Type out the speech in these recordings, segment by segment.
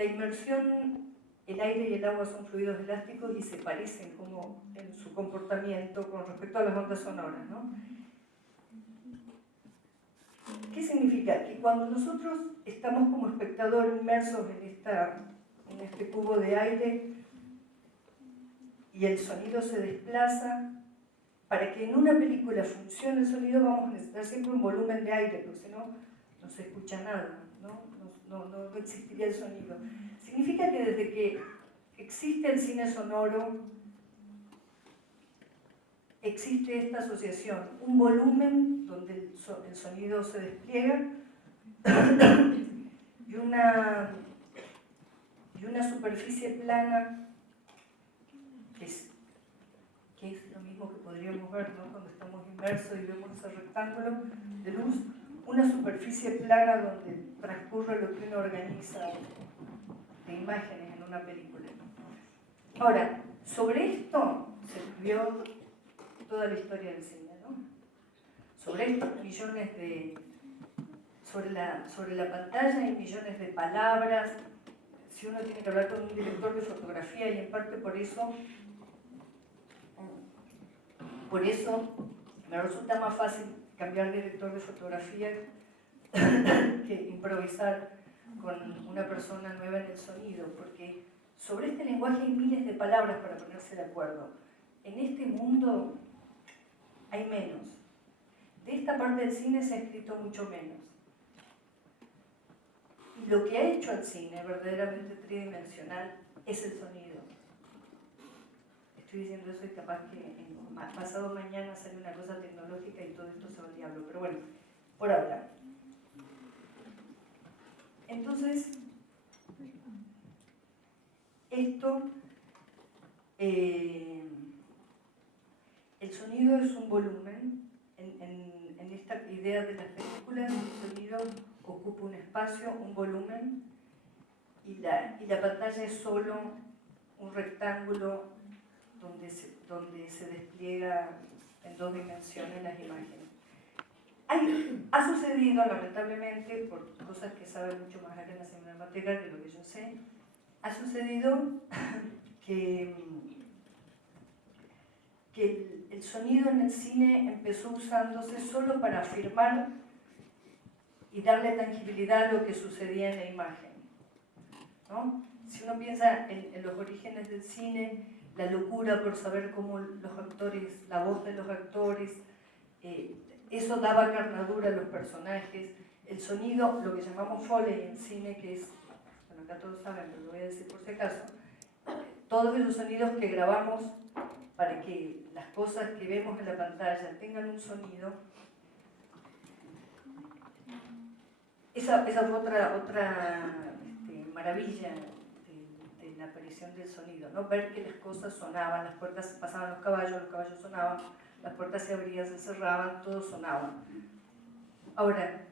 La inmersión, el aire y el agua son fluidos elásticos y se parecen como en su comportamiento con respecto a las ondas sonoras, ¿no? ¿Qué significa? Que cuando nosotros estamos como espectador inmersos en este cubo de aire y el sonido se desplaza, para que en una película funcione el sonido vamos a necesitar siempre un volumen de aire, porque si no, no se escucha nada, no existiría el sonido. Significa que desde que existe el cine sonoro, existe esta asociación, un volumen donde el sonido se despliega y una superficie plana que es lo mismo que podríamos ver, ¿no? Cuando estamos inmersos y vemos ese rectángulo de luz, una superficie plana donde transcurre lo que uno organiza de imágenes en una película. Ahora, sobre esto se escribió toda la historia del cine, ¿no? Sobre estos millones de... sobre la pantalla hay millones de palabras. Si uno tiene que hablar con un director de fotografía, y en parte por eso me resulta más fácil cambiar director de fotografía que improvisar con una persona nueva en el sonido, porque sobre este lenguaje hay miles de palabras para ponerse de acuerdo. En este mundo hay menos. De esta parte del cine se ha escrito mucho menos. Y lo que ha hecho al cine verdaderamente tridimensional es el sonido. Estoy diciendo eso y capaz que pasado mañana sale una cosa tecnológica y todo esto se va al diablo, pero bueno, por ahora. Entonces, esto, el sonido es un volumen. En esta idea de las películas, el sonido ocupa un espacio, un volumen, y la pantalla es solo un rectángulo donde se despliega en dos dimensiones las imágenes. Ha sucedido, lamentablemente, por cosas que sabe mucho más Elena Cinematera de lo que yo sé, ha sucedido que el sonido en el cine empezó usándose solo para afirmar y darle tangibilidad a lo que sucedía en la imagen, ¿no? Si uno piensa en los orígenes del cine, la locura por saber cómo los actores, la voz de los actores, eso daba carnadura a los personajes, el sonido, lo que llamamos Foley en cine, que es, bueno, acá todos saben, pero lo voy a decir por si acaso, todos esos sonidos que grabamos para que las cosas que vemos en la pantalla tengan un sonido. Esa fue otra maravilla de la aparición del sonido, ¿no? Ver que las cosas sonaban, las puertas pasaban los caballos sonaban, las puertas se abrían, se cerraban, todo sonaba. Ahora,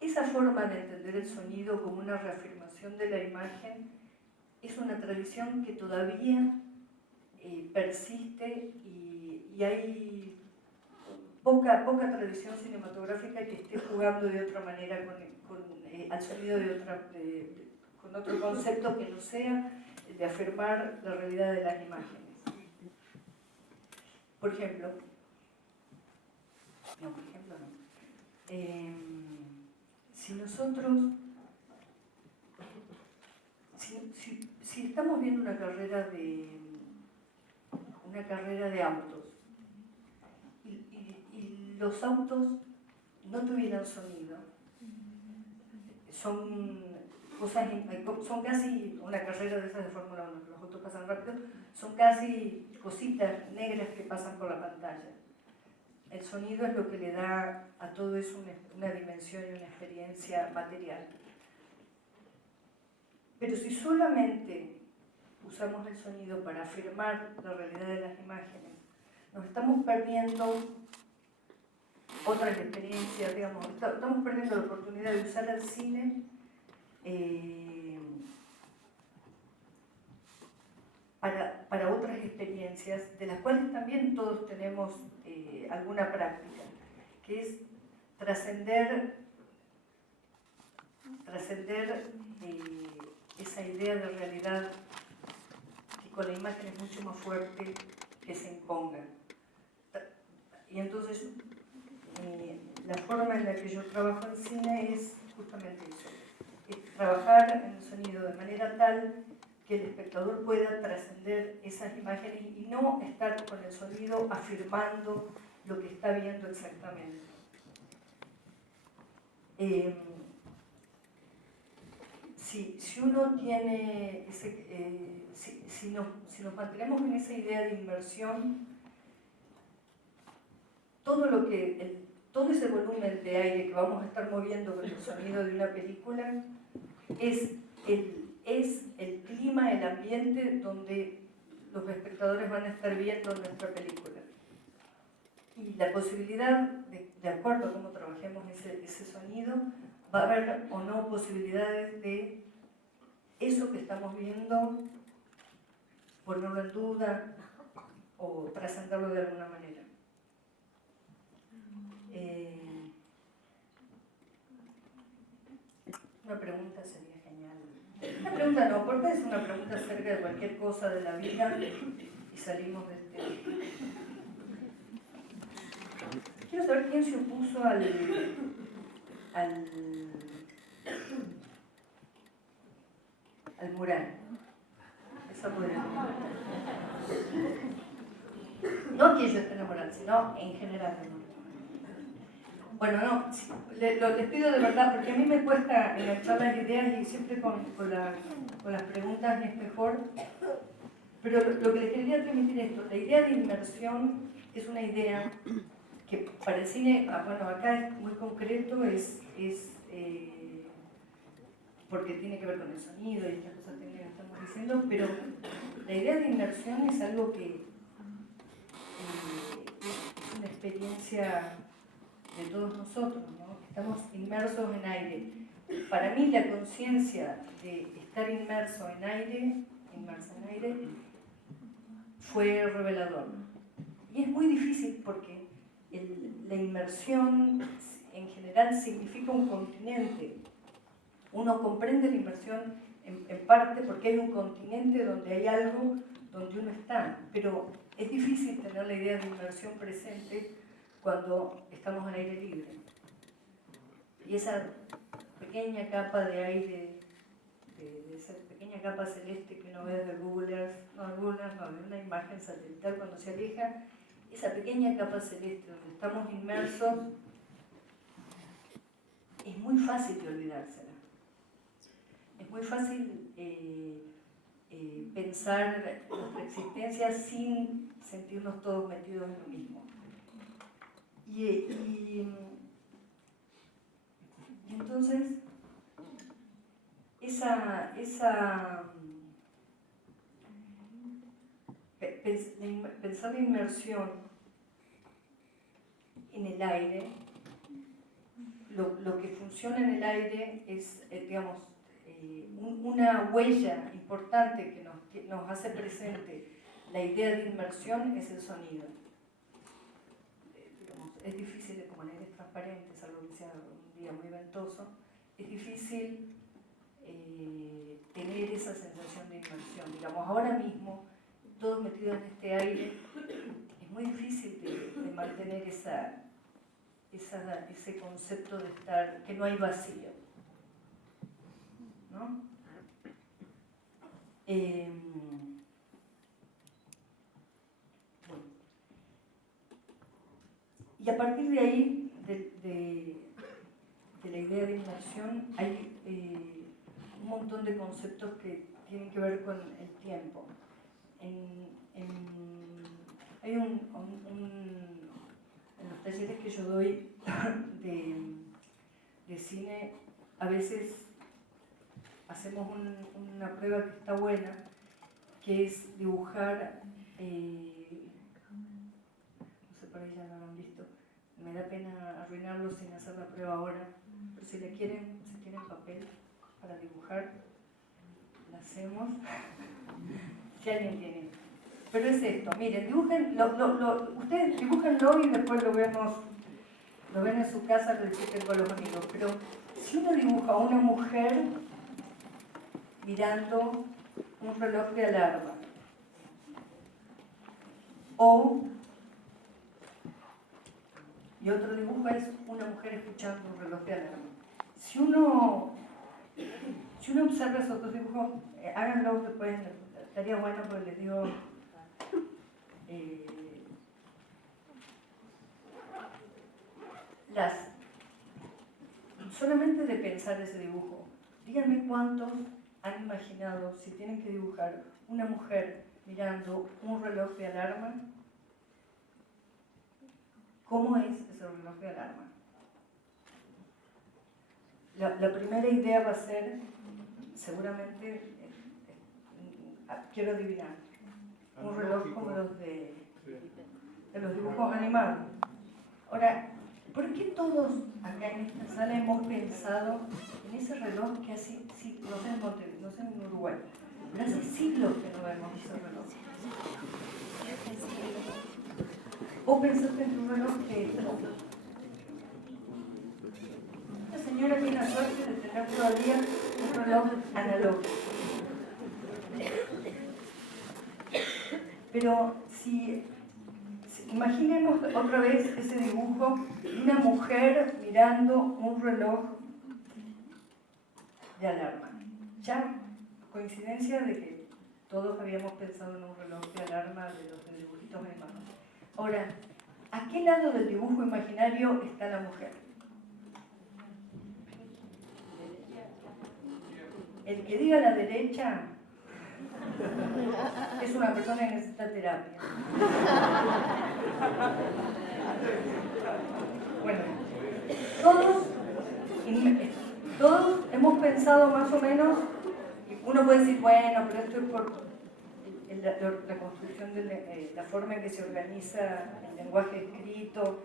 esa forma de entender el sonido como una reafirmación de la imagen es una tradición que todavía persiste y hay poca tradición cinematográfica que esté jugando de otra manera al sonido con otro concepto que no sea el de afirmar la realidad de las imágenes. Por ejemplo, si nosotros, si estamos viendo una carrera de autos y los autos no tuvieran sonido, son casi una carrera de esas de Fórmula 1, los autos pasan rápido, son casi cositas negras que pasan por la pantalla. El sonido es lo que le da a todo eso una dimensión y una experiencia material. Pero si solamente usamos el sonido para afirmar la realidad de las imágenes, nos estamos perdiendo otras experiencias, digamos, estamos perdiendo la oportunidad de usar el cine para otras experiencias, de las cuales también todos tenemos alguna práctica, que es trascender trascender esa idea de realidad que con la imagen es mucho más fuerte que se imponga. Y entonces la forma en la que yo trabajo en cine es justamente eso, es trabajar en el sonido de manera tal que el espectador pueda trascender esas imágenes y no estar con el sonido afirmando lo que está viendo exactamente. Si uno tiene si nos mantenemos en esa idea de inmersión, todo ese volumen de aire que vamos a estar moviendo con el sonido de una película es el clima, el ambiente donde los espectadores van a estar viendo nuestra película. Y la posibilidad, de acuerdo a cómo trabajemos ese sonido, va a haber o no posibilidades de eso que estamos viendo, ponerlo en duda o presentarlo de alguna manera. Una pregunta sería genial. Una pregunta no, porque es una pregunta acerca de cualquier cosa de la vida y salimos del tema. Quiero saber quién se opuso al mural. Esa podría ser. No que yo esté enamorada, sino en general. Bueno, no, les pido de verdad, porque a mí me cuesta enganchar las ideas y siempre con las preguntas es mejor. Pero lo que les quería transmitir es esto, la idea de inmersión es una idea que para el cine, bueno, acá es muy concreto, porque tiene que ver con el sonido y estas cosas técnicas que estamos diciendo, pero la idea de inmersión es algo que es una experiencia de todos nosotros, ¿no? Estamos inmersos en aire. Para mí la conciencia de estar inmersa en aire, fue revelador. Y es muy difícil porque la inmersión en general significa un continente. Uno comprende la inmersión en parte porque hay un continente donde hay algo donde uno está, pero es difícil tener la idea de inmersión presente cuando estamos al aire libre. Y esa pequeña capa de aire, de esa pequeña capa celeste que uno ve desde Google Earth, de una imagen satelital cuando se aleja, esa pequeña capa celeste donde estamos inmersos, es muy fácil de olvidársela. Es muy fácil pensar nuestra existencia sin sentirnos todos metidos en lo mismo. Y entonces, pensar la inmersión en el aire, lo que funciona en el aire es, digamos, una huella importante que nos hace presente la idea de inmersión es el sonido. Digamos, es difícil, como el aire es transparente, salvo que sea un día muy ventoso, es difícil tener esa sensación de inmersión. Digamos, ahora mismo, todos metidos en este aire, es muy difícil de mantener ese concepto de estar, que no hay vacío, ¿no? Bueno. Y a partir de ahí, de la idea de inmersión, hay un montón de conceptos que tienen que ver con el tiempo. Hay en los talleres que yo doy de cine, a veces hacemos una prueba que está buena, que es dibujar, no sé, por ahí ya lo habrán visto, me da pena arruinarlo sin hacer la prueba ahora, pero si tienen papel para dibujar, la hacemos. Si alguien tiene. Pero es esto, miren, dibujen, ustedes dibújenlo y después lo lo ven en su casa, lo discuten con los amigos, pero si uno dibuja a una mujer mirando un reloj de alarma, y otro dibujo es una mujer escuchando un reloj de alarma. Si uno observa esos dos dibujos, háganlo después, estaría bueno porque les digo, solamente de pensar ese dibujo, díganme cuántos han imaginado, si tienen que dibujar una mujer mirando un reloj de alarma, ¿cómo es ese reloj de alarma? La primera idea va a ser, seguramente, quiero adivinar, un reloj como los de los dibujos animados. Ahora, ¿por qué todos acá en esta sala hemos pensado en ese reloj que hace, sí, no sé en Montevideo, no sé en Uruguay, pero hace siglos que no vemos ese reloj? ¿Vos pensaste en tu reloj que esta señora tiene la suerte de tener todavía un reloj analógico? Pero si imaginemos otra vez ese dibujo de una mujer mirando un reloj de alarma. Ya, coincidencia de que todos habíamos pensado en un reloj de alarma de los de dibujitos animados. Ahora, ¿a qué lado del dibujo imaginario está la mujer? El que diga a la derecha es una persona que necesita terapia. Bueno, todos hemos pensado más o menos, uno puede decir, bueno, pero esto es por la construcción de la forma en que se organiza el lenguaje escrito,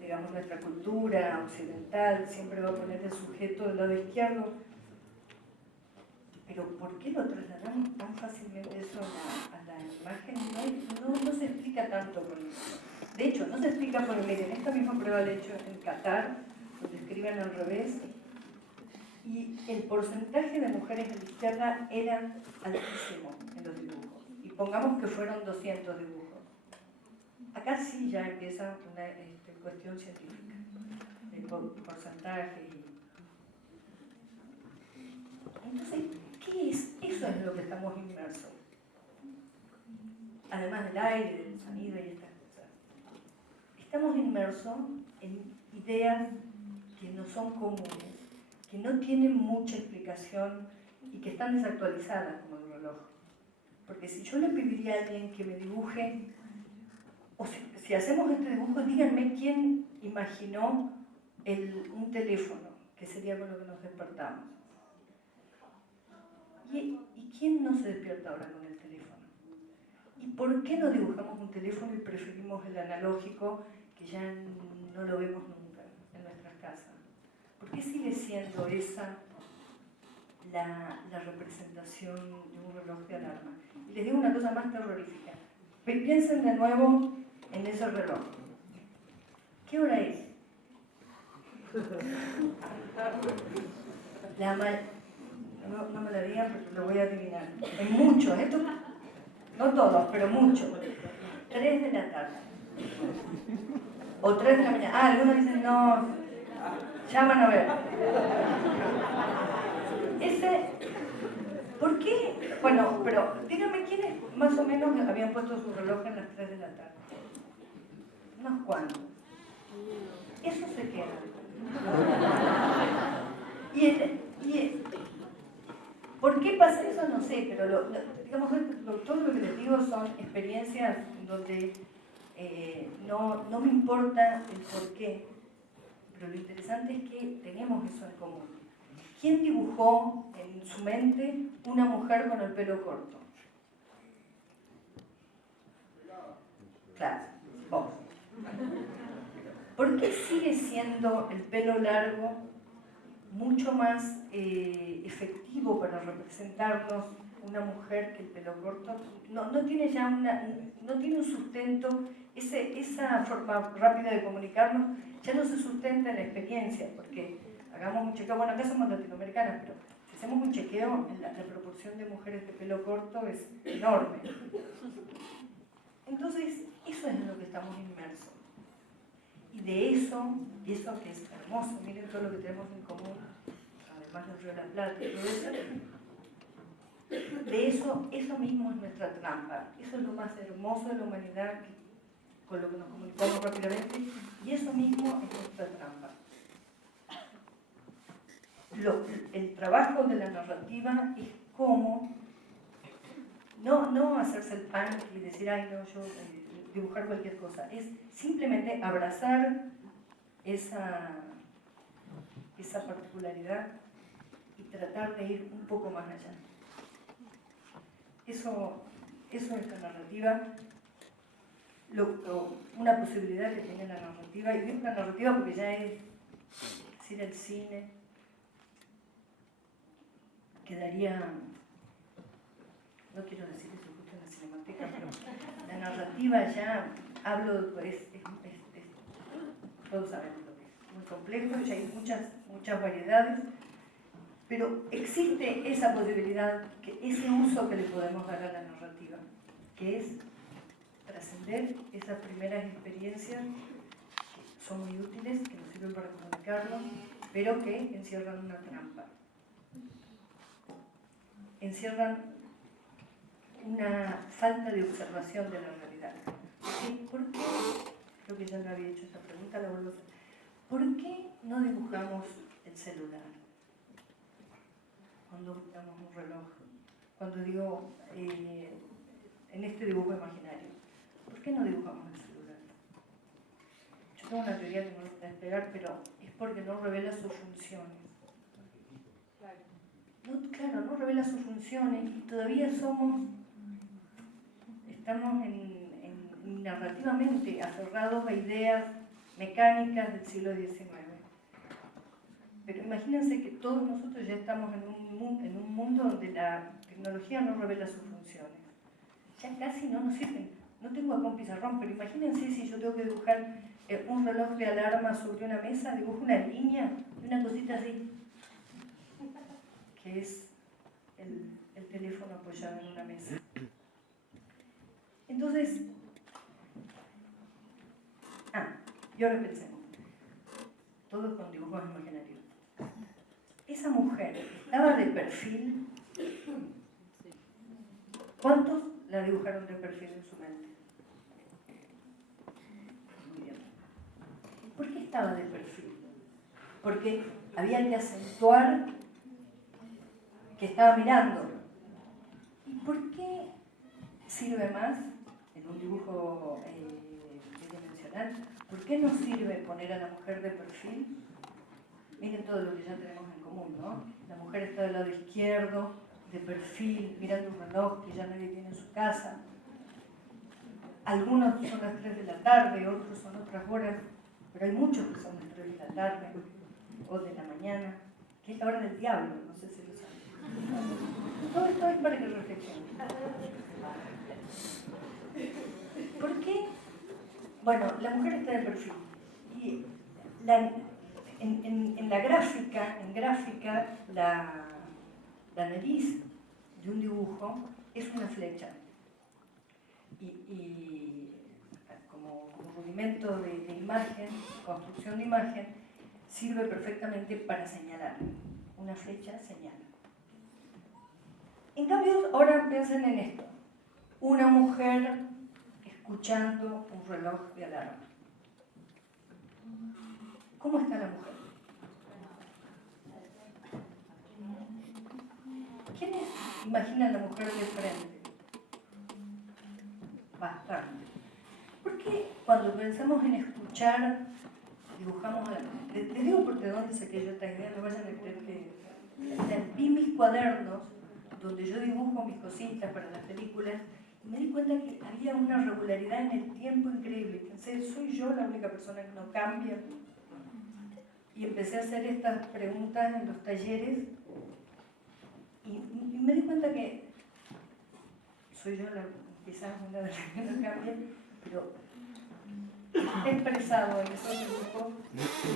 digamos, nuestra cultura occidental siempre va a poner el sujeto del lado izquierdo. Pero ¿por qué lo trasladamos tan fácilmente eso a la imagen? No se explica tanto por eso. De hecho, no se explica por miren, esta misma prueba la he hecho en Qatar, donde escriben al revés, y el porcentaje de mujeres a la izquierda era altísimo en los dibujos. Y pongamos que fueron 200 dibujos. Acá sí ya empieza una cuestión científica, de porcentaje. Entonces, ¿qué es? Eso es lo que estamos inmersos. Además del aire, del sonido y estas cosas. Estamos inmersos en ideas que no son comunes, que no tienen mucha explicación y que están desactualizadas como el reloj. Porque si yo le pediría a alguien que me dibuje, o si hacemos este dibujo, díganme quién imaginó un teléfono, que sería con lo que nos despertamos. ¿Y quién no se despierta ahora con el teléfono? ¿Y por qué no dibujamos un teléfono y preferimos el analógico, que ya no lo vemos nunca en nuestras casas? ¿Por qué sigue siendo esa la representación de un reloj de alarma? Y les digo una cosa más terrorífica. Piensen de nuevo en ese reloj. ¿Qué hora es? No me la digan porque lo voy a adivinar. En muchos, esto, no todos, pero muchos. 3 de la tarde. O 3 de la mañana. Ah, algunos dicen no, ya van a ver. ¿Por qué? Bueno, pero díganme quiénes más o menos habían puesto su reloj en las 3 de la tarde. Unos cuantos. Eso se queda. ¿Por qué pasa eso? No sé, pero digamos, todo lo que les digo son experiencias donde no me importa el por qué, pero lo interesante es que tenemos eso en común. ¿Quién dibujó en su mente una mujer con el pelo corto? Claro, vos. ¿Por qué sigue siendo el pelo largo mucho más efectivo para representarnos una mujer que el pelo corto no tiene ya no tiene un sustento, esa forma rápida de comunicarnos ya no se sustenta en la experiencia, porque hagamos un chequeo, bueno, acá somos latinoamericanas, pero si hacemos un chequeo, la proporción de mujeres de pelo corto es enorme. Entonces, eso es en lo que estamos inmersos. Y de eso que es hermoso, miren todo lo que tenemos en común, además del Río de la Plata y todo eso, de eso mismo es nuestra trampa. Eso es lo más hermoso de la humanidad, con lo que nos comunicamos rápidamente, y eso mismo es nuestra trampa. El trabajo de la narrativa es cómo no hacerse el pan y decir, ay no, yo dibujar cualquier cosa, es simplemente abrazar esa particularidad y tratar de ir un poco más allá. Eso es la narrativa, una posibilidad que tiene la narrativa, y digo la narrativa porque ya es ir al cine, quedaría, no quiero decir eso justo en la cinemateca, pero la narrativa ya, todos sabemos lo que es, muy complejo, ya hay muchas variedades, pero existe esa posibilidad, ese uso que le podemos dar a la narrativa, que es trascender esas primeras experiencias que son muy útiles, que nos sirven para comunicarnos, pero que encierran una trampa. Encierran una falta de observación de la realidad. ¿Por qué? Creo que ya me había hecho esta pregunta, la vuelvo a hacer. ¿Por qué no dibujamos el celular cuando dibujamos un reloj? Cuando digo, en este dibujo imaginario, ¿por qué no dibujamos el celular? Yo tengo una teoría que no lo voy a explicar, pero es porque no revela sus funciones. No revela sus funciones y todavía estamos narrativamente aferrados a ideas mecánicas del siglo XIX. Pero imagínense que todos nosotros ya estamos en un mundo donde la tecnología no revela sus funciones. Ya casi no nos sirven. No tengo acá un pizarrón, pero imagínense si yo tengo que dibujar un reloj de alarma sobre una mesa, dibujo una línea y una cosita así, que es el teléfono apoyado en una mesa. Entonces, y ahora pensemos, todos con dibujos imaginarios. Esa mujer estaba de perfil. ¿Cuántos la dibujaron de perfil en su mente? Muy bien. ¿Por qué estaba de perfil? Porque había que acentuar que estaba mirando. ¿Y por qué sirve más en un dibujo tridimensional? ¿Por qué no sirve poner a la mujer de perfil? Miren todo lo que ya tenemos en común, ¿no? La mujer está del lado izquierdo, de perfil, mirando un reloj que ya nadie tiene en su casa. Algunos son las 3 de la tarde, otros son otras horas, pero hay muchos que son las 3 de la tarde o de la mañana, que es la hora del diablo, no sé si lo saben. Todo esto es para que reflexionen. ¿Por qué? Bueno, la mujer está de perfil. Y en la gráfica, la nariz de un dibujo es una flecha. Y como rudimento de imagen, construcción de imagen, sirve perfectamente para señalar. Una flecha señala. En cambio, ahora piensen en esto. Una mujer escuchando un reloj de alarma. ¿Cómo está la mujer? ¿Quiénes imaginan a la mujer de frente? Bastante. ¿Por qué cuando pensamos en escuchar dibujamos a la mujer? Les digo porque de dónde saqué yo esta idea, no vayan a creer que... Vi mis cuadernos donde yo dibujo mis cositas para las películas y me di cuenta que había una regularidad en el tiempo increíble. Pensé, ¿soy yo la única persona que no cambia? Y empecé a hacer estas preguntas en los talleres y me di cuenta que soy yo quizás una de las que no cambia, pero he expresado en esos dibujos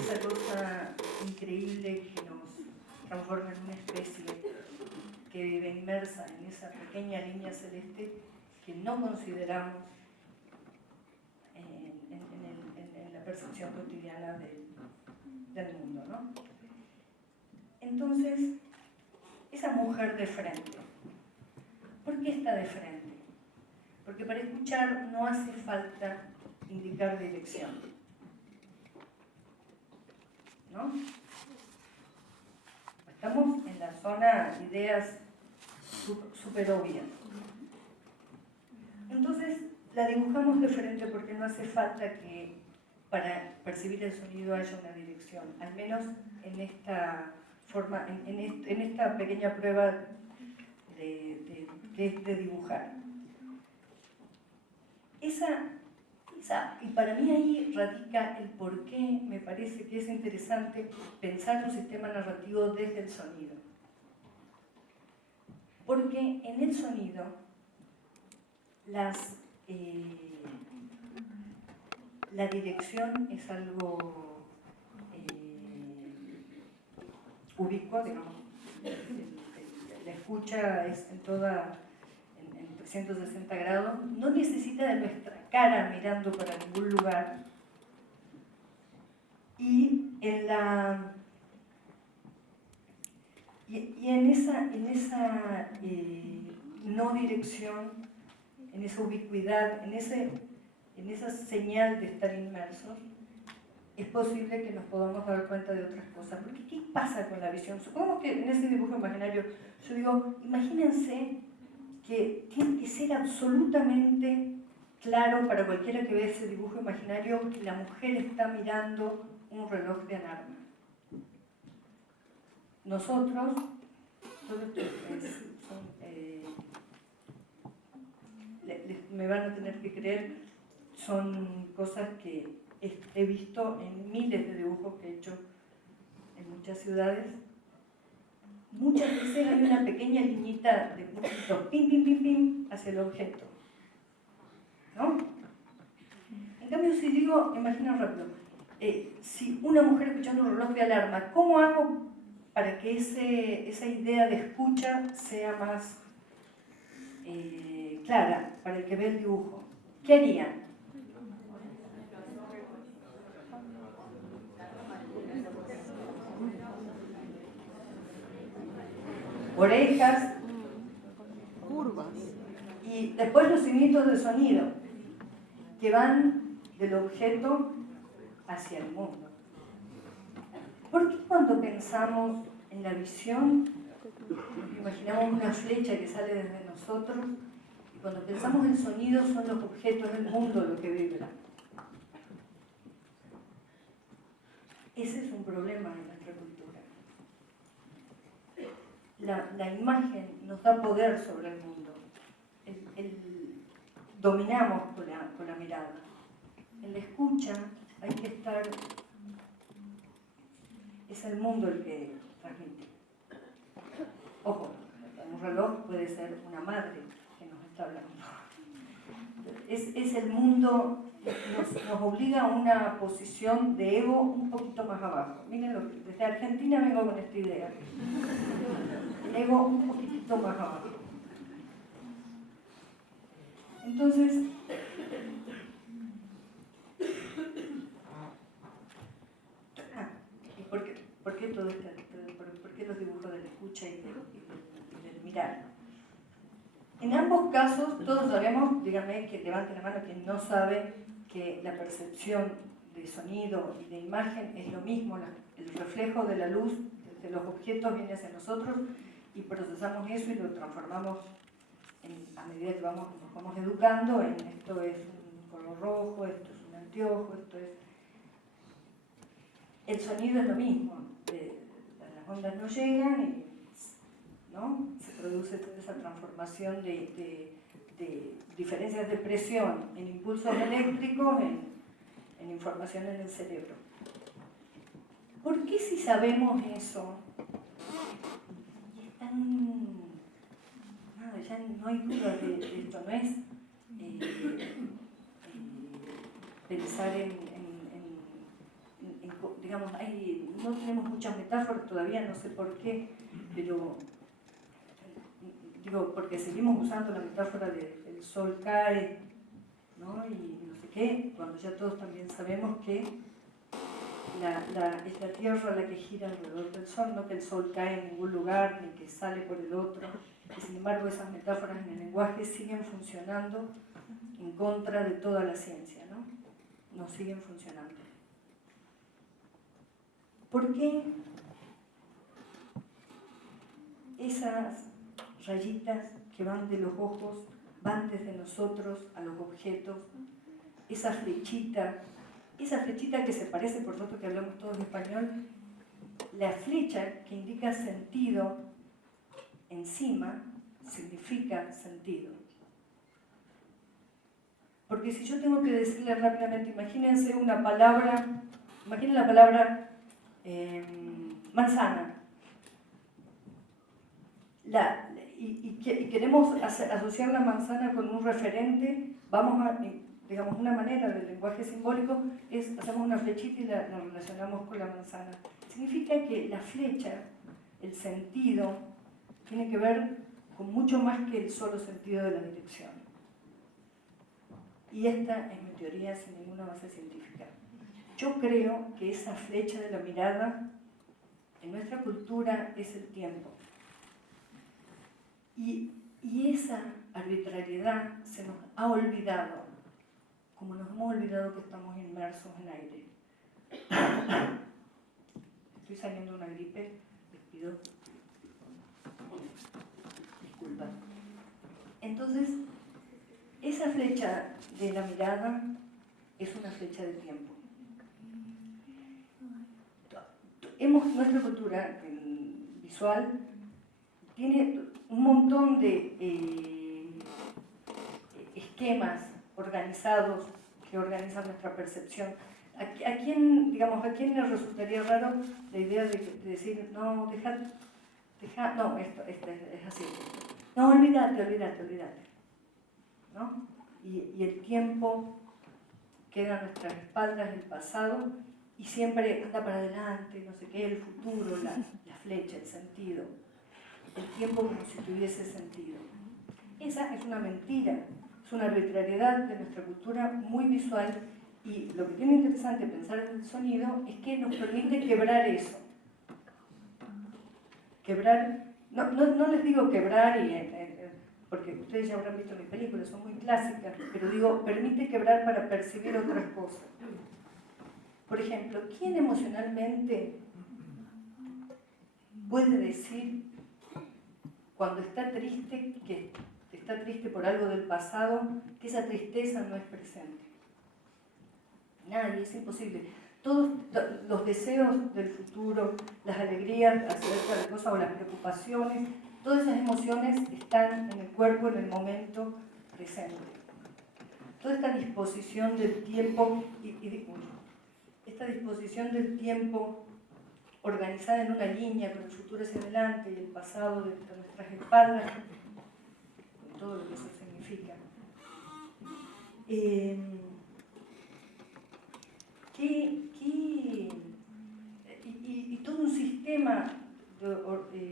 esa cosa increíble que nos transforma en una especie que vive inmersa en esa pequeña línea celeste que no consideramos en la percepción cotidiana del mundo, ¿no? Entonces, esa mujer de frente, ¿por qué está de frente? Porque para escuchar no hace falta indicar dirección, ¿no? Estamos en la zona de ideas súper obvias. Entonces, la dibujamos de frente porque no hace falta que para percibir el sonido haya una dirección, al menos en esta forma, en esta pequeña prueba de dibujar. Y para mí ahí radica el por qué me parece que es interesante pensar un sistema narrativo desde el sonido. Porque en el sonido la dirección es algo ubicuo, digamos. La escucha es en 360 grados, no necesita de nuestra cara mirando para ningún lugar. Y en esa no dirección, en esa ubicuidad, en esa señal de estar inmersos, es posible que nos podamos dar cuenta de otras cosas. Porque ¿qué pasa con la visión? Supongamos que en ese dibujo imaginario, yo digo, imagínense que tiene que ser absolutamente claro para cualquiera que vea ese dibujo imaginario que la mujer está mirando un reloj de alarma. Nosotros, todo esto me van a tener que creer, son cosas que he visto en miles de dibujos que he hecho en muchas ciudades. Muchas veces hay una pequeña liñita de puntitos, pim, pim, pim, pim, hacia el objeto, ¿no? En cambio, si digo, imagina rápido, si una mujer escuchando un reloj de alarma, ¿cómo hago para que esa idea de escucha sea más clara para el que ve el dibujo? ¿Qué harían? Orejas, curvas. Y después los signitos de sonido que van del objeto hacia el mundo. ¿Por qué cuando pensamos en la visión imaginamos una flecha que sale desde nosotros y cuando pensamos en sonido son los objetos del mundo lo que vibra? Ese es un problema en nuestra cultura. La imagen nos da poder sobre el mundo. Dominamos con la mirada. En la escucha hay que estar... Es el mundo el que transmite. Ojo, un reloj puede ser una madre que nos está hablando. Es el mundo, nos obliga a una posición de ego un poquito más abajo. Miren, desde Argentina vengo con esta idea. El ego un poquitito más abajo. Entonces, ¿por qué todo esto? ¿Por qué los dibujos de la escucha y del mirar? En ambos casos, todos sabemos, díganme que levante la mano quien no sabe que la percepción de sonido y de imagen es lo mismo, el reflejo de la luz de los objetos viene hacia nosotros y procesamos eso y lo transformamos a medida que nos vamos educando en esto es un color rojo, esto es un anteojo, esto es... El sonido es lo mismo, las ondas no llegan y ¿no? Se produce toda esa transformación de diferencias de presión en impulsos eléctricos, en información en el cerebro. ¿Por qué si sabemos eso? Y es tan... Nada, ya no hay duda de esto, no es pensar digamos, no tenemos muchas metáforas todavía, no sé por qué, pero digo, porque seguimos usando la metáfora de el sol cae, ¿no? Y no sé qué, cuando ya todos también sabemos que es la Tierra la que gira alrededor del Sol, no que el Sol cae en ningún lugar ni que sale por el otro. Y sin embargo, esas metáforas en el lenguaje siguen funcionando en contra de toda la ciencia, ¿no? No siguen funcionando. ¿Por qué esas rayitas que van de los ojos van desde nosotros a los objetos? Esa flechita que se parece, por supuesto que hablamos todos español, la flecha que indica sentido encima significa sentido. Porque si yo tengo que decirle rápidamente, imagínense una palabra, imaginen la palabra manzana, y queremos asociar la manzana con un referente, vamos a, digamos, una manera del lenguaje simbólico es, hacemos una flechita y la relacionamos con la manzana. Significa que la flecha, el sentido, tiene que ver con mucho más que el solo sentido de la dirección. Y esta es mi teoría sin ninguna base científica. Yo creo que esa flecha de la mirada en nuestra cultura es el tiempo. Y esa arbitrariedad se nos ha olvidado, como nos hemos olvidado que estamos inmersos en aire. Estoy saliendo de una gripe, les pido disculpas. Entonces, esa flecha de la mirada es una flecha de tiempo. Nuestra cultura visual tiene un montón de esquemas organizados que organizan nuestra percepción. ¿A quién le resultaría raro la idea de decir, no, no, esto es así. No, olvídate. ¿No? Y el tiempo queda a nuestras espaldas, el pasado, y siempre anda para adelante, no sé qué, el futuro, la flecha, el sentido. El tiempo como si tuviese sentido. Esa es una mentira, es una arbitrariedad de nuestra cultura muy visual, y lo que tiene interesante pensar en el sonido es que nos permite quebrar eso. Quebrar, no les digo quebrar, porque ustedes ya habrán visto mis películas, son muy clásicas, pero digo, permite quebrar para percibir otras cosas. Por ejemplo, ¿quién emocionalmente puede decir cuando está triste, que está triste por algo del pasado, que esa tristeza no es presente? Nadie, es imposible. Todos los deseos del futuro, las alegrías acerca de cosas o las preocupaciones, todas esas emociones están en el cuerpo en el momento presente. Toda esta disposición del tiempo, esta disposición del tiempo organizada en una línea con el futuro hacia adelante y el pasado de nuestras espaldas, con todo lo que eso significa. Y todo un sistema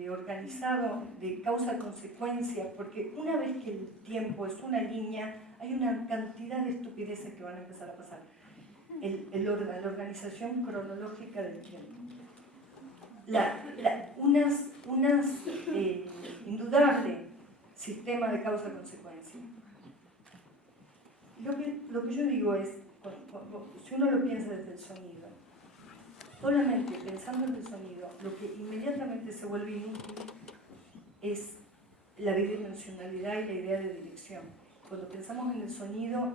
organizado de causa-consecuencia, porque una vez que el tiempo es una línea, hay una cantidad de estupideces que van a empezar a pasar. La organización cronológica del tiempo. Indudable sistema de causa-consecuencia. Lo que yo digo es, si uno lo piensa desde el sonido, solamente pensando en el sonido, lo que inmediatamente se vuelve inútil es la bidimensionalidad y la idea de dirección. Cuando pensamos en el sonido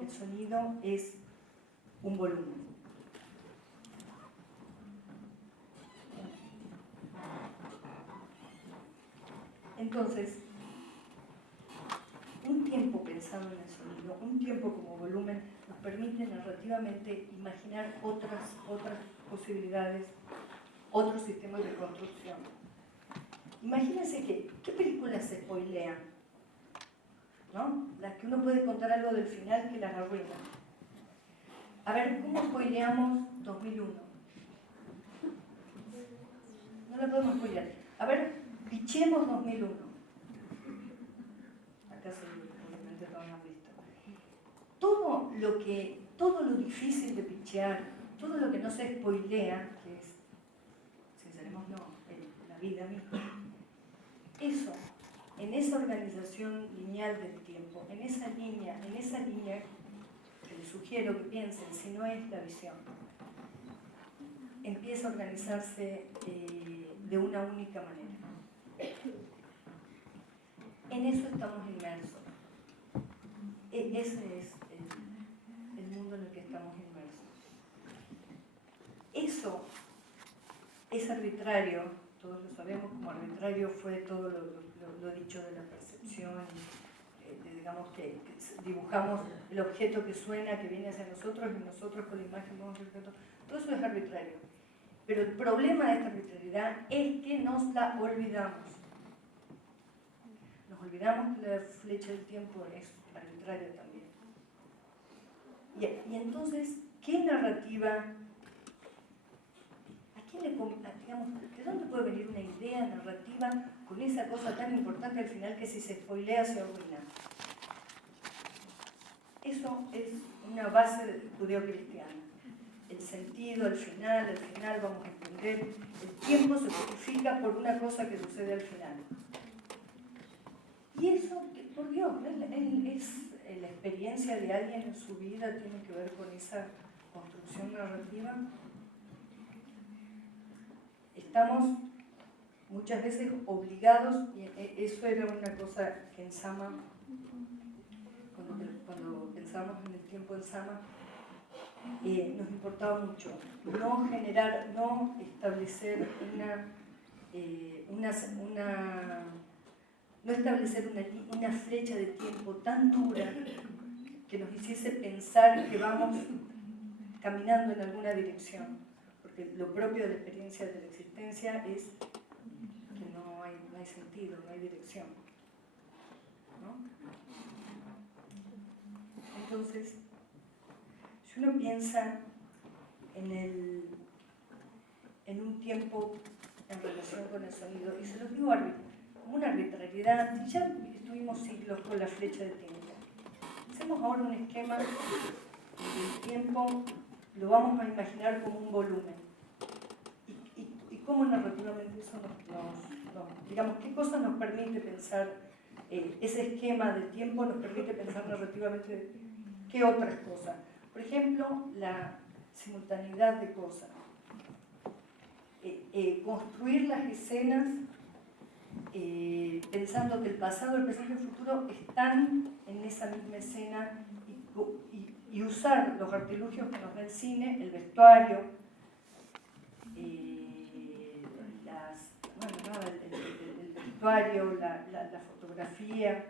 es un volumen. Entonces, un tiempo pensando en el sonido, un tiempo como volumen, nos permite narrativamente imaginar otras posibilidades, otros sistemas de construcción. Imagínense ¿qué películas se spoilean? uno puede contar algo del final que las arruina. A ver, ¿cómo spoileamos 2001? No la podemos spoilear. A ver, pichemos 2001. Acá seguramente lo han visto. Todo lo difícil de pichear, todo lo que no se spoilea, que es, si seremos no, la vida misma, eso, en esa organización lineal del tiempo, en esa línea que les sugiero que piensen, si no es la visión, empieza a organizarse de una única manera. En eso estamos inmersos. Ese es el mundo en el que estamos inmersos. Eso es arbitrario, todos lo sabemos, como arbitrario fue todo lo dicho de la percepción, digamos que dibujamos el objeto que suena, que viene hacia nosotros, y nosotros con la imagen vamos a ver todo eso es arbitrario. Pero el problema de esta arbitrariedad es que nos la olvidamos. Nos olvidamos que la flecha del tiempo es arbitraria también. Y entonces, ¿qué narrativa? Digamos, ¿de dónde puede venir una idea narrativa con esa cosa tan importante al final que si se spoilea se arruina? Eso es una base judeocristiana. El sentido, al final vamos a entender, el tiempo se justifica por una cosa que sucede al final. Y eso, por Dios, es la experiencia de alguien en su vida, tiene que ver con esa construcción narrativa. Estamos muchas veces obligados, y eso era una cosa que en Sama, cuando pensábamos en el tiempo en Sama, nos importaba mucho no establecer una flecha de tiempo tan dura que nos hiciese pensar que vamos caminando en alguna dirección, porque lo propio de la experiencia de la existencia es que no hay sentido, no hay dirección, ¿no? Entonces, si uno piensa en un tiempo en relación con el sonido, y se los digo como una arbitrariedad, ya estuvimos siglos con la flecha de tiempo. Hacemos ahora un esquema del tiempo, lo vamos a imaginar como un volumen. ¿Y cómo narrativamente eso digamos, qué cosa nos permite pensar, ese esquema del tiempo nos permite pensar narrativamente qué otras cosas? Por ejemplo, la simultaneidad de cosas. Construir las escenas pensando que el pasado, el presente y el futuro están en esa misma escena y usar los artilugios que nos da el cine, el vestuario, el vestuario, la fotografía,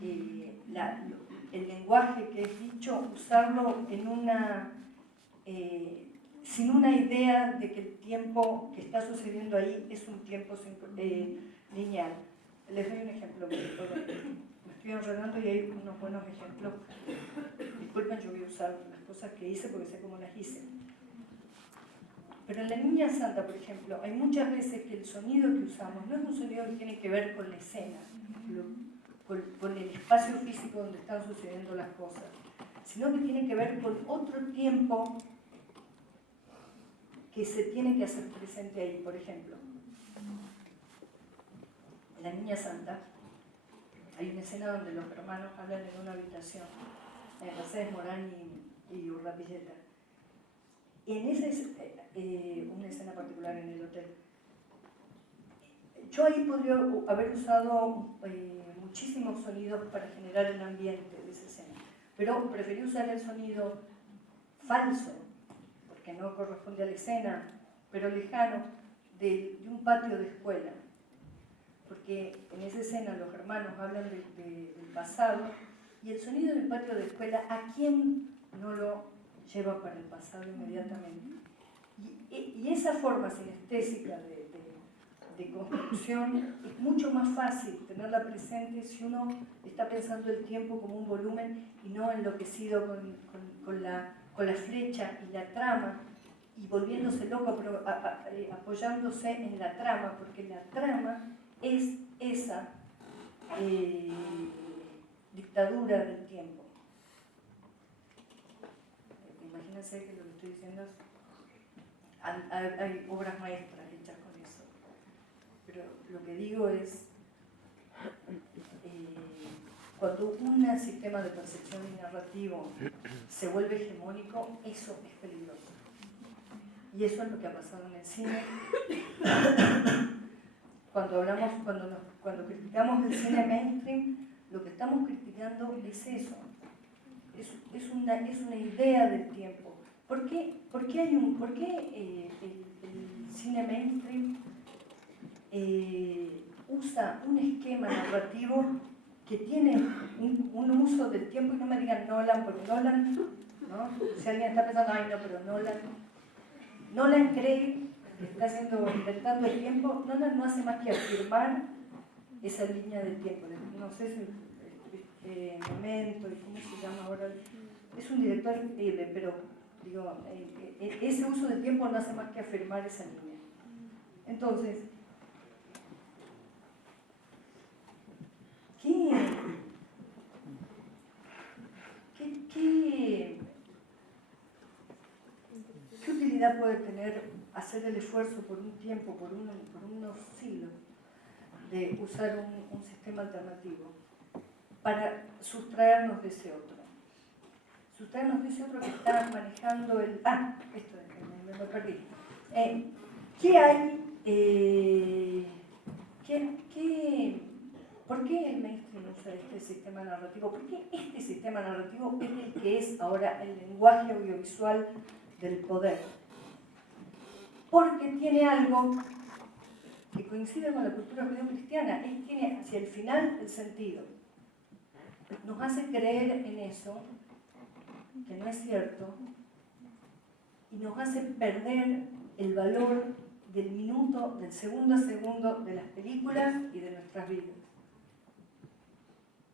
el lenguaje que es dicho, usarlo sin una idea de que el tiempo que está sucediendo ahí es un tiempo lineal. Les doy un ejemplo. Me estoy enredando y hay unos buenos ejemplos. Disculpen, yo voy a usar las cosas que hice porque sé cómo las hice. Pero en la Niña Santa, por ejemplo, hay muchas veces que el sonido que usamos no es un sonido que tiene que ver con la escena, con el espacio físico donde están sucediendo las cosas, sino que tiene que ver con otro tiempo que se tiene que hacer presente ahí. Por ejemplo, en la Niña Santa hay una escena donde los hermanos hablan en una habitación, Mercedes Morán y Urrapilleta. En esa una escena particular en el hotel, yo ahí podría haber usado muchísimos sonidos para generar el ambiente de esa escena, pero preferí usar el sonido falso, porque no corresponde a la escena, pero lejano, de un patio de escuela, porque en esa escena los hermanos hablan del pasado, y el sonido del patio de escuela, ¿a quién no lo lleva para el pasado inmediatamente? Y esa forma sinestésica de construcción es mucho más fácil tenerla presente si uno está pensando el tiempo como un volumen y no enloquecido con la flecha y la trama y volviéndose loco, pero apoyándose en la trama, porque la trama es esa dictadura del tiempo. Imagínense que lo que estoy diciendo es, hay obras maestras hechas con eso, pero lo que digo es, cuando un sistema de percepción y narrativo se vuelve hegemónico, eso es peligroso. Y eso es lo que ha pasado en el cine. Cuando criticamos el cine mainstream, lo que estamos criticando es eso. Es una idea del tiempo. ¿Por qué el cine mainstream usa un esquema narrativo que tiene un uso del tiempo? Y no me digan Nolan, porque Nolan, ¿no? Si alguien está pensando, ay no, pero Nolan cree que está inventando el tiempo. Nolan no hace más que afirmar esa línea del tiempo. No sé si Memento, ¿cómo se llama ahora? Es un director increíble, pero digo, ese uso del tiempo no hace más que afirmar esa línea. Entonces, ¿qué utilidad puede tener hacer el esfuerzo por un tiempo, por unos siglos, de usar un sistema alternativo para sustraernos de ese otro? Sustraernos de ese otro que está manejando el... esto me perdí. ¿Qué hay? ¿Por qué el mainstream usa este sistema narrativo? ¿Por qué este sistema narrativo es el que es ahora el lenguaje audiovisual del poder? Porque tiene algo que coincide con la cultura judeocristiana, tiene hacia el final el sentido. Nos hace creer en eso, que no es cierto, y nos hace perder el valor del minuto, del segundo a segundo de las películas y de nuestras vidas.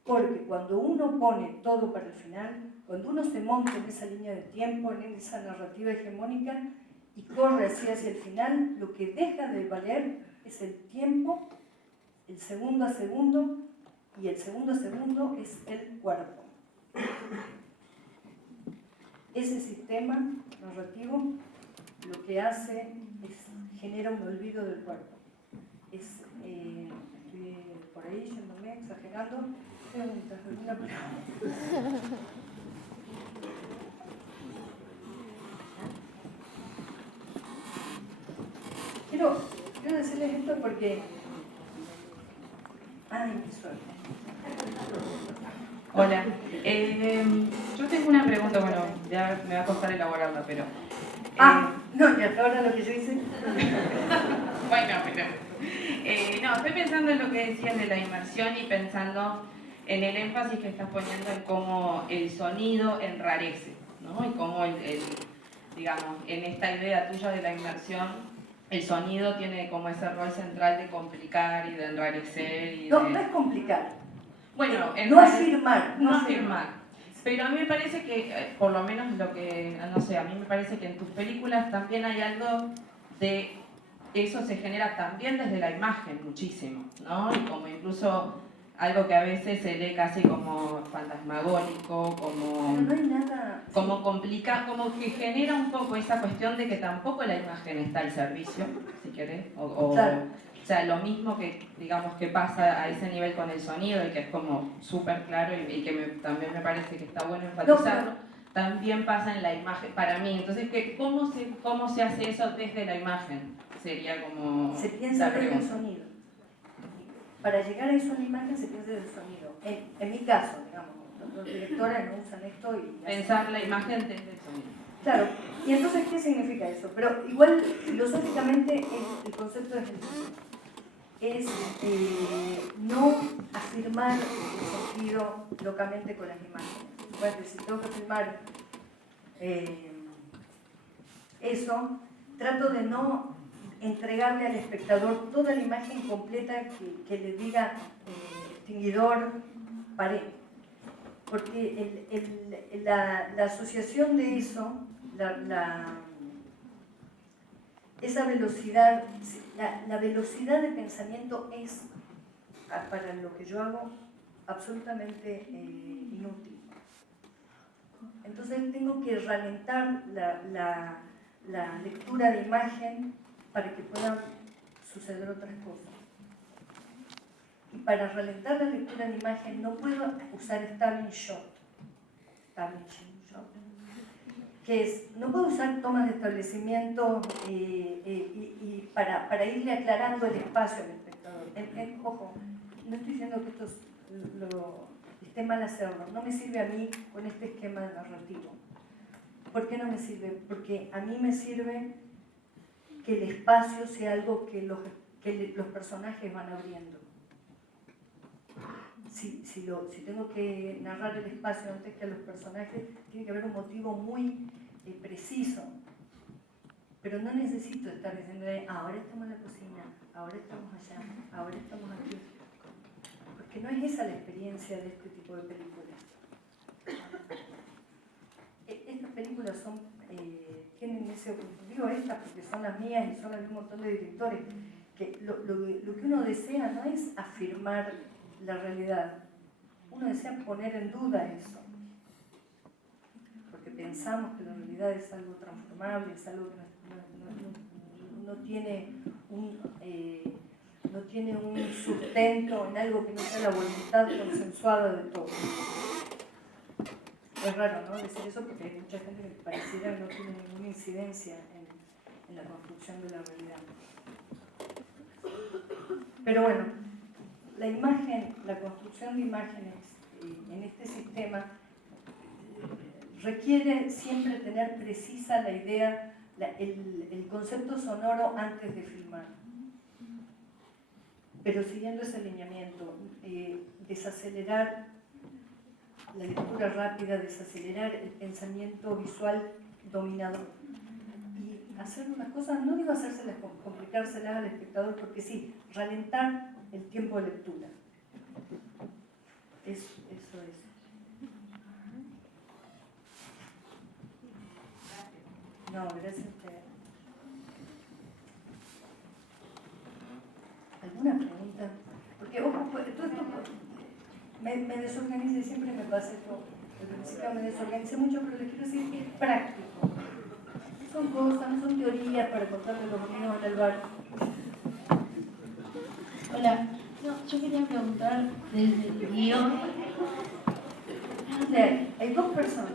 Porque cuando uno pone todo para el final, cuando uno se monta en esa línea de tiempo, en esa narrativa hegemónica y corre hacia el final, lo que deja de valer es el tiempo, el segundo a segundo, y el segundo a segundo es el cuerpo. Ese sistema narrativo lo que hace es genera un olvido del cuerpo. Estoy por ahí yéndome, exagerando. Preguntas, ¿alguna pregunta? Quiero decirles esto porque... ¡Ay, qué suerte! Hola, yo tengo una pregunta, bueno, ya me va a costar elaborarla, pero... no, ya ahora lo que yo hice. Bueno, pero... no, estoy pensando en lo que decías de la inmersión y pensando en el énfasis que estás poniendo en cómo el sonido enrarece, ¿no? Y cómo, digamos, en esta idea tuya de la inmersión, el sonido tiene como ese rol central de complicar y de enrarecer y no es complicar. Bueno, no afirmar. No afirmar. Pero a mí me parece que, por lo menos lo que, no sé, a mí me parece que en tus películas también hay algo de, eso se genera también desde la imagen muchísimo, ¿no? Y como incluso algo que a veces se lee casi como fantasmagórico, como, no hay nada, como complicado, como que genera un poco esa cuestión de que tampoco la imagen está al servicio, si querés, claro. O sea, lo mismo que, digamos, que pasa a ese nivel con el sonido y que es como súper claro y que también me parece que está bueno enfatizarlo, también pasa en la imagen, para mí. Entonces, ¿cómo se hace eso desde la imagen? Sería como se piensa desde el sonido. Para llegar a eso en la imagen se piensa desde el sonido. En mi caso, digamos, los directores no usan esto y... Pensar la imagen desde el sonido. Claro, y entonces, ¿qué significa eso? Pero igual, filosóficamente, el concepto es el mismo. Es no afirmar el sentido locamente con las imágenes. Bueno, si tengo que afirmar eso, trato de no entregarle al espectador toda la imagen completa que le diga extinguidor, paré. Porque la asociación de eso, esa velocidad, la velocidad de pensamiento es, para lo que yo hago, absolutamente inútil. Entonces tengo que ralentar la lectura de imagen para que puedan suceder otras cosas. Y para ralentar la lectura de imagen no puedo usar establishing shot, que es, no puedo usar tomas de establecimiento y para irle aclarando el espacio al espectador. Ojo, no estoy diciendo que esto esté mal hacerlo, no me sirve a mí con este esquema narrativo. ¿Por qué no me sirve? Porque a mí me sirve que el espacio sea algo que los personajes van abriendo. Si tengo que narrar el espacio antes que a los personajes, tiene que haber un motivo muy preciso. Pero no necesito estar diciendo, ahora estamos en la cocina, ahora estamos allá, ahora estamos aquí. Porque no es esa la experiencia de este tipo de películas. Estas películas tienen ese objetivo, estas porque son las mías y son las de un montón de directores, que lo que uno desea no es afirmar la realidad, uno desea poner en duda eso, porque pensamos que la realidad es algo transformable, es algo que no tiene un sustento en algo que no sea la voluntad consensuada de todos. Es raro, ¿no?, decir eso, porque hay mucha gente que pareciera que no tiene ninguna incidencia en la construcción de la realidad. Pero bueno, la imagen, la construcción de imágenes en este sistema requiere siempre tener precisa la idea, el concepto sonoro antes de filmar. Pero siguiendo ese lineamiento, desacelerar la lectura rápida, desacelerar el pensamiento visual dominador y hacer unas cosas, no digo hacérselas, complicárselas al espectador, porque sí, ralentar el tiempo de lectura. Eso es. No, gracias a usted. ¿Alguna pregunta? Porque, ojo, todo esto me desorganicé, siempre me pasa esto. Al principio me desorganicé mucho, pero les quiero decir que es práctico. No son cosas, no son teorías para contarle los amigos en el bar. Hola, no, yo quería preguntar desde el guión. O sea, hay dos personas.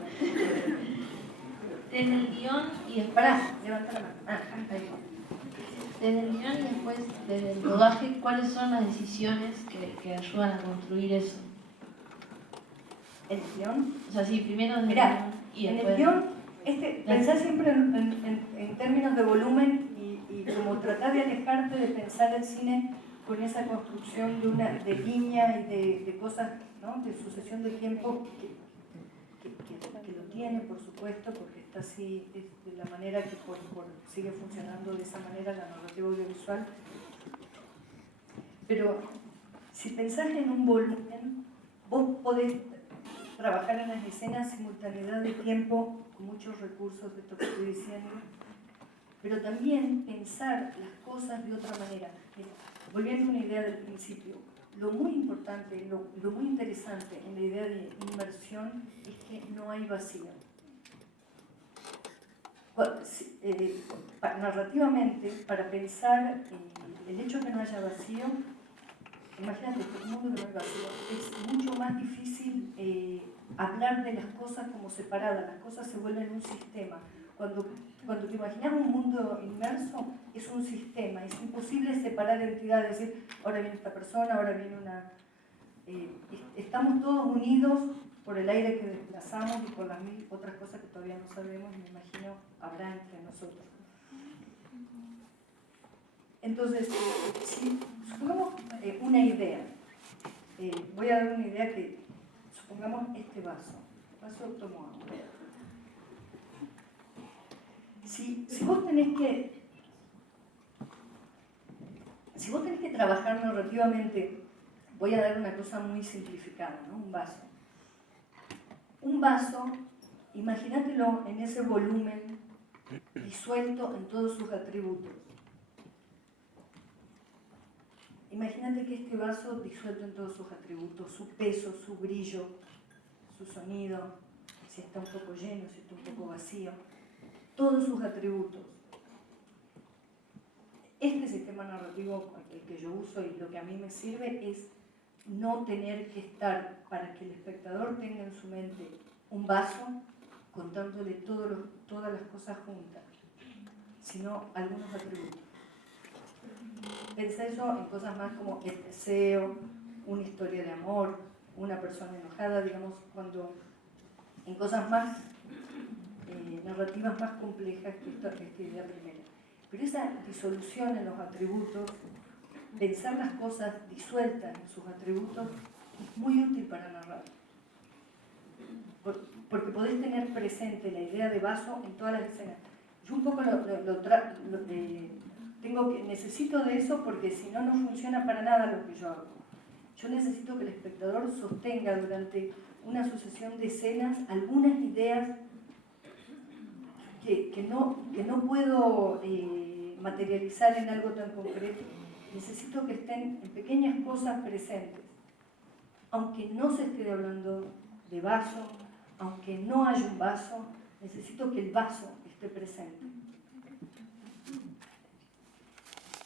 Desde el guión y después. Pará, levanta la mano. Ahí va. Desde el guión y después desde el rodaje, ¿cuáles son las decisiones que ayudan a construir eso? ¿El guión? O sea, sí, primero desde Mirá, el guión y en después. el guión, pensar siempre en términos de volumen y como tratar de alejarte de pensar el cine con esa construcción de línea y de cosas, ¿no?, de sucesión de tiempo que lo tiene, por supuesto, porque está así, es de la manera que sigue funcionando de esa manera la narrativa audiovisual. Pero si pensás en un volumen, vos podés trabajar en las escenas simultaneidad de tiempo con muchos recursos de esto que estoy diciendo, pero también pensar las cosas de otra manera. Volviendo a una idea del principio, lo muy importante, lo muy interesante en la idea de inmersión es que no hay vacío. Narrativamente, para pensar el hecho de que no haya vacío, imagínate, un mundo que no hay vacío, es mucho más difícil hablar de las cosas como separadas, las cosas se vuelven un sistema. Cuando te imaginas un mundo inmerso, es un sistema, es imposible separar entidades, decir, ahora viene esta persona, ahora viene una... estamos todos unidos por el aire que desplazamos y por las mil otras cosas que todavía no sabemos, y me imagino habrá entre nosotros. Entonces, si supongamos una idea, voy a dar una idea que, supongamos este vaso tomo agua. Si vos tenés que Si vos tenés que trabajar narrativamente, voy a dar una cosa muy simplificada, ¿no? Un vaso. Un vaso, imagínatelo en ese volumen disuelto en todos sus atributos. Imagínate que este vaso disuelto en todos sus atributos, su peso, su brillo, su sonido, si está un poco lleno, si está un poco vacío, todos sus atributos. Este sistema narrativo, el que yo uso y lo que a mí me sirve, es no tener que estar, para que el espectador tenga en su mente un vaso contándole todas las cosas juntas, sino algunos atributos. Pensé eso en cosas más como el deseo, una historia de amor, una persona enojada, digamos, cuando en cosas más narrativas más complejas que esta idea primera. Pero esa disolución en los atributos, pensar las cosas disueltas en sus atributos, es muy útil para narrar. Porque podés tener presente la idea de vaso en todas las escenas. Yo un poco necesito de eso porque si no, no funciona para nada lo que yo hago. Yo necesito que el espectador sostenga durante una sucesión de escenas algunas ideas que no puedo materializar en algo tan concreto. Necesito que estén en pequeñas cosas presentes. Aunque no se esté hablando de vaso, aunque no haya un vaso, necesito que el vaso esté presente.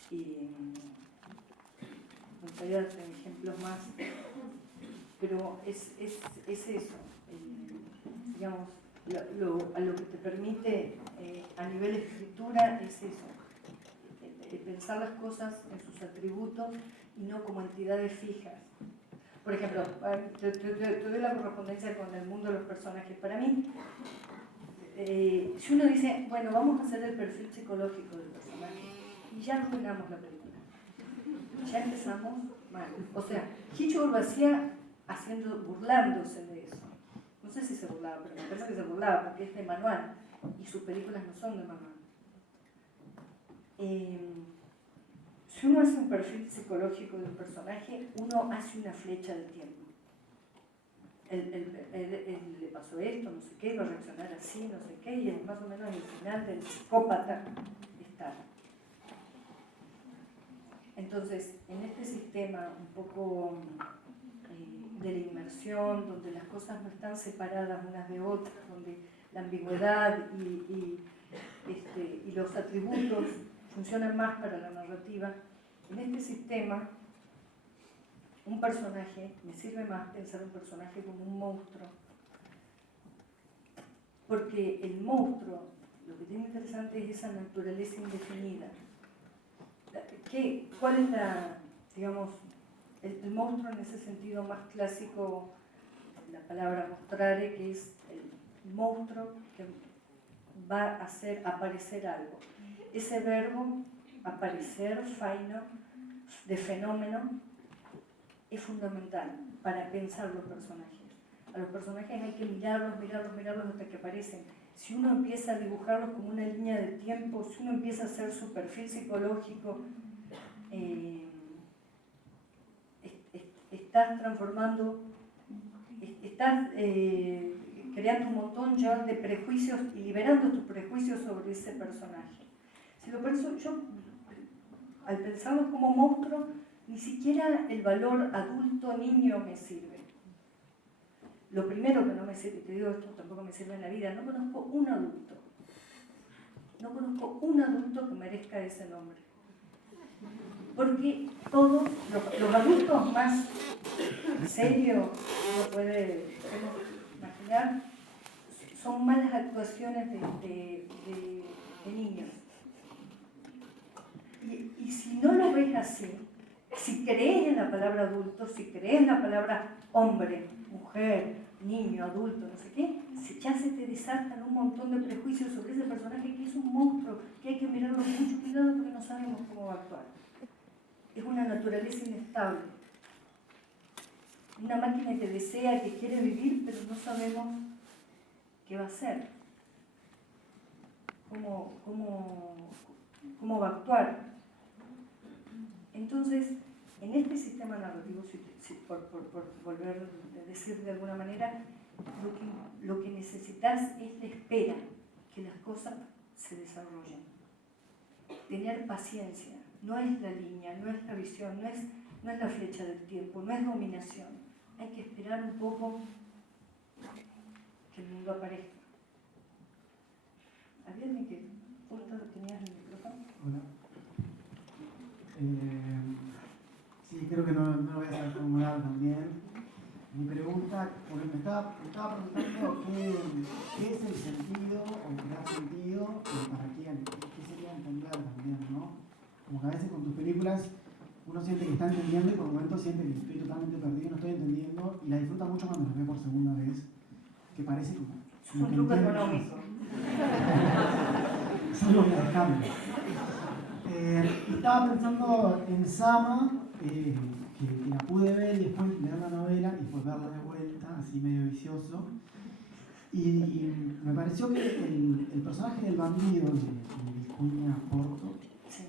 Y me gustaría dar ejemplos más, pero es eso, digamos, a lo que te permite a nivel escritura es eso, pensar las cosas en sus atributos y no como entidades fijas. Por ejemplo, te doy la correspondencia con el mundo de los personajes. Para mí, si uno dice, bueno, vamos a hacer el perfil psicológico del personaje, y ya arruinamos la película. Ya empezamos mal. O sea, Hitchcock lo hacía burlándose de eso. No sé si se burlaba, pero me parece que se burlaba porque es de manual y sus películas no son de manual. Si uno hace un perfil psicológico de un personaje, uno hace una flecha de tiempo. Él le pasó esto, no sé qué, va a reaccionar así, no sé qué, y más o menos en el final del psicópata está. Entonces, en este sistema un poco de la inmersión, donde las cosas no están separadas unas de otras, donde la ambigüedad y los atributos funcionan más para la narrativa, en este sistema un personaje, me sirve más pensar un personaje como un monstruo, porque el monstruo, lo que tiene interesante es esa naturaleza indefinida. ¿Cuál es digamos, el monstruo en ese sentido más clásico, la palabra mostrare, que es el monstruo que va a hacer aparecer algo? Ese verbo, aparecer, faino, de fenómeno, es fundamental para pensar los personajes. A los personajes hay que mirarlos hasta que aparecen. Si uno empieza a dibujarlos como una línea de tiempo, si uno empieza a hacer su perfil psicológico, estás transformando, estás creando un montón ya de prejuicios y liberando tus prejuicios sobre ese personaje. Si lo pienso, yo, al pensarlo como monstruo, ni siquiera el valor adulto niño me sirve. Lo primero que no me sirve, te digo esto tampoco me sirve en la vida, no conozco un adulto. No conozco un adulto que merezca ese nombre. Porque todos los adultos más serios, uno podemos imaginar, son malas actuaciones de niños. Y si no lo ves así, si crees en la palabra adulto, si crees en la palabra hombre, mujer, niño, adulto, no sé qué, ya se te desatan un montón de prejuicios sobre ese personaje que es un monstruo, que hay que mirarlo con mucho cuidado porque no sabemos cómo va a actuar. Es una naturaleza inestable. Una máquina que desea, que quiere vivir, pero no sabemos qué va a hacer. ¿Cómo va a actuar? Entonces, en este sistema narrativo, por volver a decir de alguna manera, lo que necesitas es la espera, que las cosas se desarrollen. Tener paciencia, no es la línea, no es la visión, no es la flecha del tiempo, no es dominación. Hay que esperar un poco que el mundo aparezca. ¿Había alguien que justo tenías el micrófono? Hola. Sí, creo que no lo voy a saber formular también. Mi pregunta, porque me estaba preguntando qué es el sentido, o qué da sentido, y para quién, qué sería entender también, ¿no? Como que a veces con tus películas uno siente que está entendiendo y por momentos siente que estoy totalmente perdido, no estoy entendiendo, y la disfruta mucho cuando la ve por segunda vez, que parece como Es un truco económico. Es algo que cambia. Estaba pensando en Sama, que la pude ver y después leer la novela y después verla de vuelta, así medio vicioso. Y me pareció que el personaje del bandido de Vicuña Porto, Sí.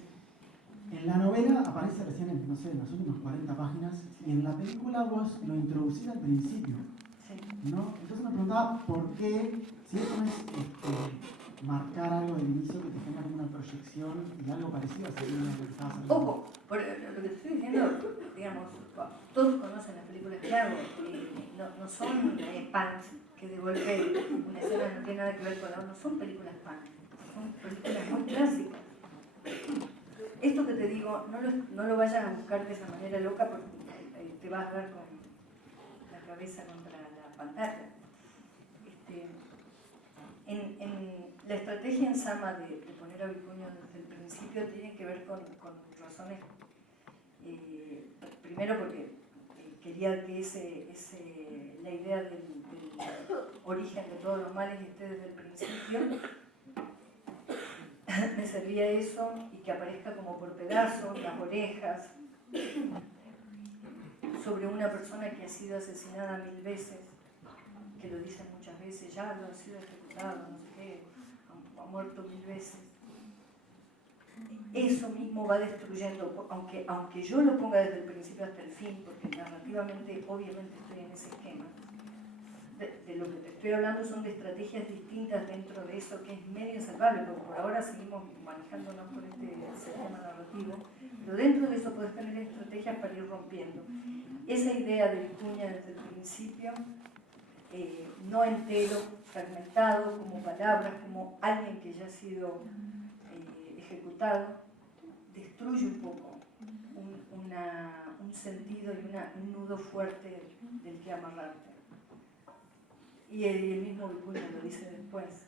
en la novela aparece recién en, no sé, en las últimas 40 páginas, y en la película vos lo introducís al principio, Sí. ¿no? Entonces me preguntaba por qué, si eso no es marcar algo del inicio que te genera una proyección y algo parecido a ese libro que estabas hablando. Ojo, por lo que te estoy diciendo, digamos, todos conocen las películas que hago, no son punk que de golpe una escena no tiene nada que ver con la otra, no son películas punk, son películas muy clásicas. Esto que te digo, no lo vayas a buscar de esa manera loca porque te vas a dar con la cabeza contra la pantalla. En la estrategia en Sama de poner a Vicuña desde el principio tiene que ver con razones, primero porque quería que la idea del origen de todos los males esté desde el principio, me servía eso y que aparezca como por pedazos, las orejas, sobre una persona que ha sido asesinada 1000 veces, que lo dicen muchas veces, ya lo ha sido ejecutado, no sé qué, ha muerto 1000 veces. Eso mismo va destruyendo, aunque yo lo ponga desde el principio hasta el fin, porque narrativamente obviamente estoy en ese esquema, de lo que te estoy hablando son de estrategias distintas dentro de eso que es medio insalvable, porque por ahora seguimos manejándonos por este sistema narrativo, pero dentro de eso puedes tener estrategias para ir rompiendo. Esa idea de Vicuña desde el principio, no entero, fragmentado, como palabras, como alguien que ya ha sido ejecutado, destruye un poco un sentido y un nudo fuerte del que amarrarte. Y el mismo Vicuña lo dice después.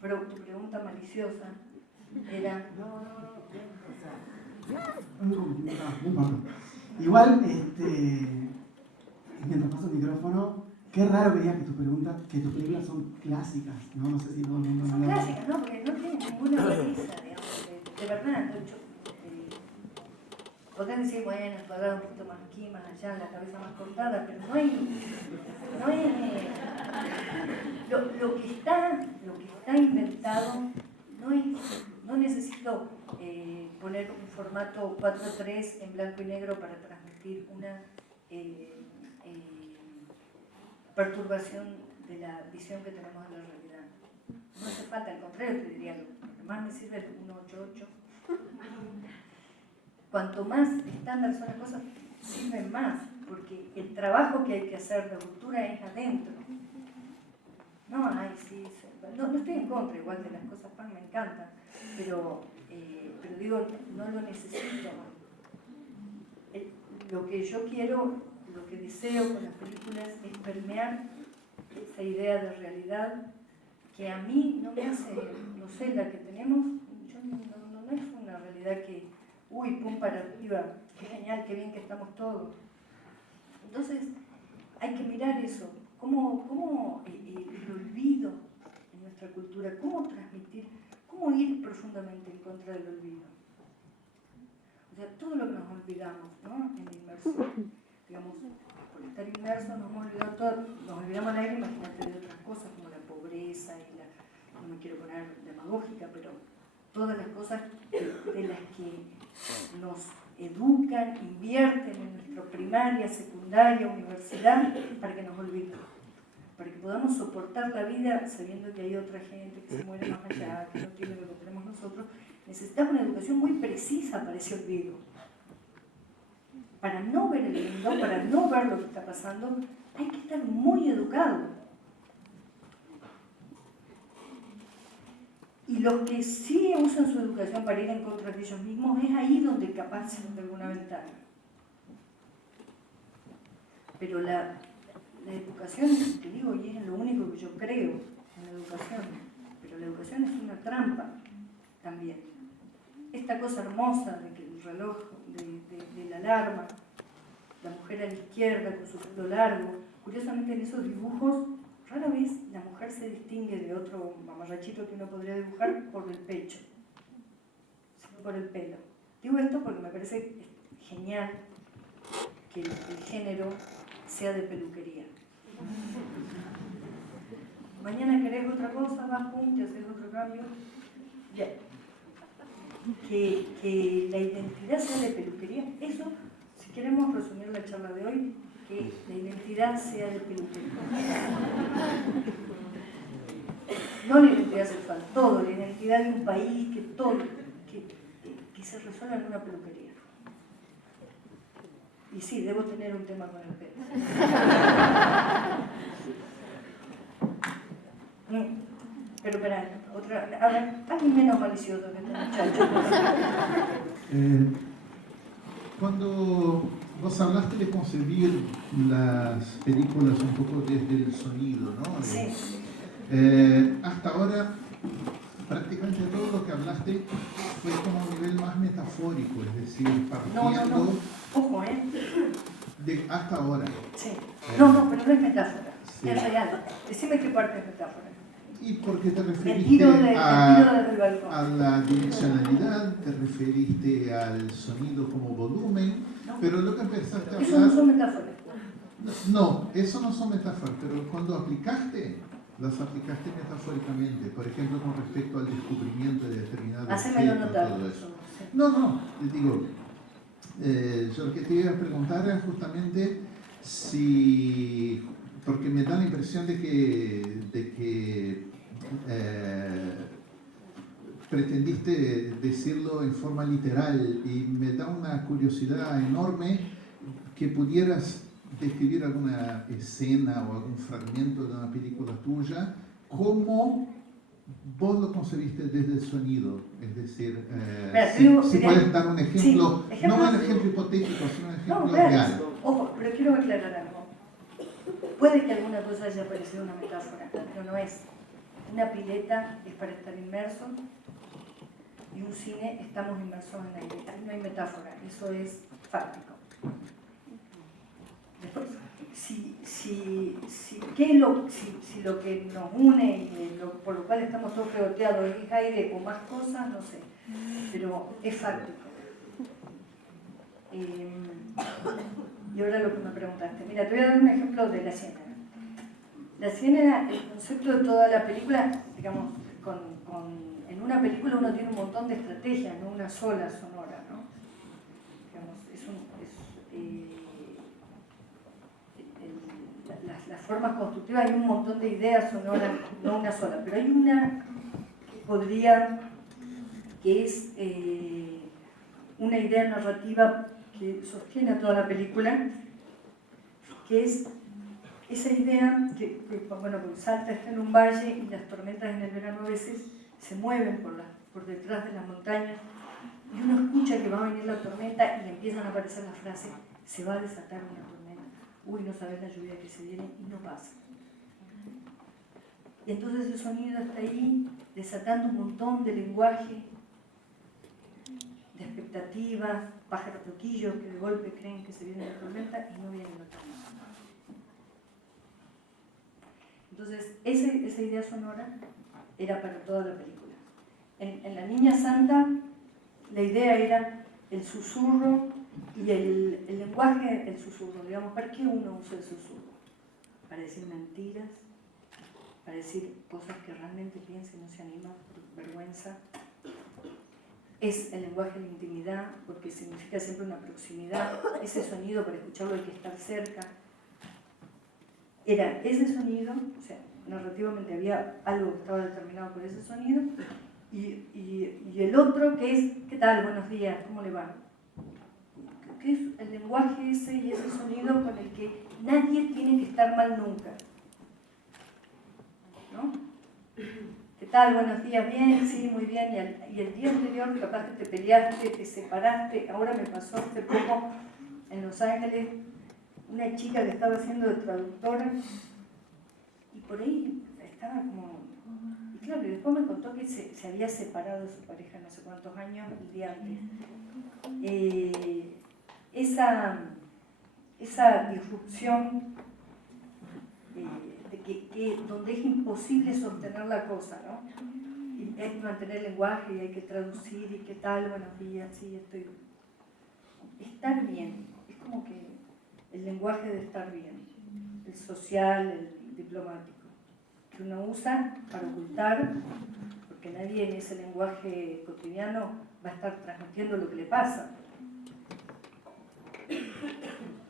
Pero tu pregunta maliciosa era... Igual, mientras paso el micrófono, qué raro que digas que tus películas son clásicas, ¿no? No sé si todo el mundo son clásicas, ¿no? Porque no tienen ninguna baliza, digamos, de verdad. Podés decir, bueno, tu un poquito más aquí, más allá, la cabeza más cortada, pero no hay lo que está inventado no necesito poner un formato 4:3 en blanco y negro para transmitir una perturbación de la visión que tenemos de la realidad. No hace falta, al contrario, te diría, lo que más me sirve es el 188. Cuanto más estándar son las cosas, sirven más, porque el trabajo que hay que hacer de ruptura es adentro. No, no estoy en contra igual de las cosas pan, me encantan, pero digo, no lo necesito. Lo que yo quiero, lo que deseo con las películas es permear esa idea de realidad que a mí no me hace, no sé, la que tenemos, no es una realidad que, uy, pum para arriba, qué genial, qué bien que estamos todos. Entonces, hay que mirar eso, cómo el olvido en nuestra cultura, cómo transmitir, cómo ir profundamente en contra del olvido. O sea, todo lo que nos olvidamos, ¿no? En la inmersión, digamos, por estar inmersos nos hemos olvidado todo, nos olvidamos al aire, imagínate de otras cosas como la pobreza y no me quiero poner demagógica, pero todas las cosas de las que nos educan, invierten en nuestra primaria, secundaria, universidad, para que nos olvidemos, para que podamos soportar la vida sabiendo que hay otra gente que se muere más allá, que no tiene lo que tenemos nosotros. Necesitamos una educación muy precisa para ese olvido, para no ver el mundo, para no ver lo que está pasando. Hay que estar muy educado. Y los que sí usan su educación para ir en contra de ellos mismos, es ahí donde capaz se de alguna ventana. Pero la educación, te digo, y es lo único que yo creo en la educación, pero la educación es una trampa también. Esta cosa hermosa de que el reloj, de la alarma, la mujer a la izquierda con su pelo largo, curiosamente en esos dibujos rara vez la mujer se distingue de otro mamarrachito que uno podría dibujar por el pecho, sino por el pelo. Digo esto porque me parece genial que el género sea de peluquería. Mañana querés otra cosa, vas, pum, te haces otro cambio. Bien. Que la identidad sea de peluquería, eso, si queremos resumir la charla de hoy, que la identidad sea de peluquería. No la identidad sexual, todo, la identidad de un país, que todo, que se resuelva en una peluquería. Y sí, debo tener un tema con el pelo. Pero para otra, a ver, alguien menos malicioso que este muchacho. Cuando vos hablaste de concebir las películas un poco desde el sonido, ¿no? Sí. Hasta ahora, prácticamente todo lo que hablaste fue como a un nivel más metafórico, es decir, partiendo No. Ojo, hasta ahora. Sí. No, pero no es metáfora, Sí. es real. Decime qué parte es metáfora. ¿Y por qué te El referiste tiro desde el balcón. a la direccionalidad? ¿Te referiste al sonido como volumen? No. Pero lo que empezaste a Eso hablar... no son metáforas. No, eso no son metáforas, pero cuando aplicaste, las aplicaste metafóricamente, por ejemplo, con respecto al descubrimiento de determinados Hacémelo objetos, notar. todo eso. Sí. No, les digo, yo lo que te iba a preguntar era justamente si, porque me da la impresión de que pretendiste decirlo en forma literal y me da una curiosidad enorme que pudieras describir alguna escena o algún fragmento de una película tuya, cómo vos lo concebiste desde el sonido, es decir, si puedes dar un ejemplo, sí, no un ejemplo hipotético, sino un ejemplo No, real. ojo, pero quiero aclarar algo. Puede que alguna cosa haya parecido una metáfora, pero no es. Una pileta es para estar inmerso y un cine estamos inmersos en la pileta. No hay metáfora, eso es fáctico. Después, si lo que nos une y por lo cual estamos todos pegoteados es aire o más cosas, no sé, pero es fáctico. Y ahora lo que me preguntaste. Mira, te voy a dar un ejemplo de La Ciénaga. La Ciénaga, el concepto de toda la película, digamos, en una película uno tiene un montón de estrategias, no una sola sonora, ¿no? Digamos, las formas constructivas, hay un montón de ideas sonoras, no una sola, pero hay una que es una idea narrativa que sostiene toda la película, que es esa idea que bueno, pues Salta está en un valle y las tormentas en el verano a veces se mueven por detrás de las montañas y uno escucha que va a venir la tormenta y empiezan a aparecer las frases: se va a desatar una tormenta, uy, no sabes la lluvia que se viene, y no pasa. Y entonces el sonido está ahí desatando un montón de lenguaje, de expectativas, pájaros loquillos que de golpe creen que se viene la tormenta y no viene la tormenta. Entonces, esa idea sonora era para toda la película. En La Niña Santa, la idea era el susurro y el lenguaje, el susurro. Digamos, ¿para qué uno usa el susurro? Para decir mentiras, para decir cosas que realmente piensa y no se anima por vergüenza. es el lenguaje de la intimidad, porque significa siempre una proximidad. Ese sonido, para escucharlo hay que estar cerca. Era ese sonido, o sea, narrativamente había algo que estaba determinado por ese sonido, y el otro que es, ¿qué tal? Buenos días, ¿cómo le va? Que es el lenguaje ese y ese sonido con el que nadie tiene que estar mal nunca. ¿No? ¿Qué tal? Buenos días, bien, sí, muy bien. Y el día anterior capaz que te peleaste, te separaste. Ahora me pasó hace poco en Los Ángeles una chica que estaba haciendo de traductora y por ahí estaba como... Y claro, y después me contó que se había separado de su pareja no sé cuántos años el día antes. Esa disrupción donde es imposible sostener la cosa, ¿no? Y hay que mantener el lenguaje y hay que traducir y qué tal, buenos días, sí, estoy... Estar bien, es como que el lenguaje de estar bien, el social, el diplomático, que uno usa para ocultar, porque nadie en ese lenguaje cotidiano va a estar transmitiendo lo que le pasa.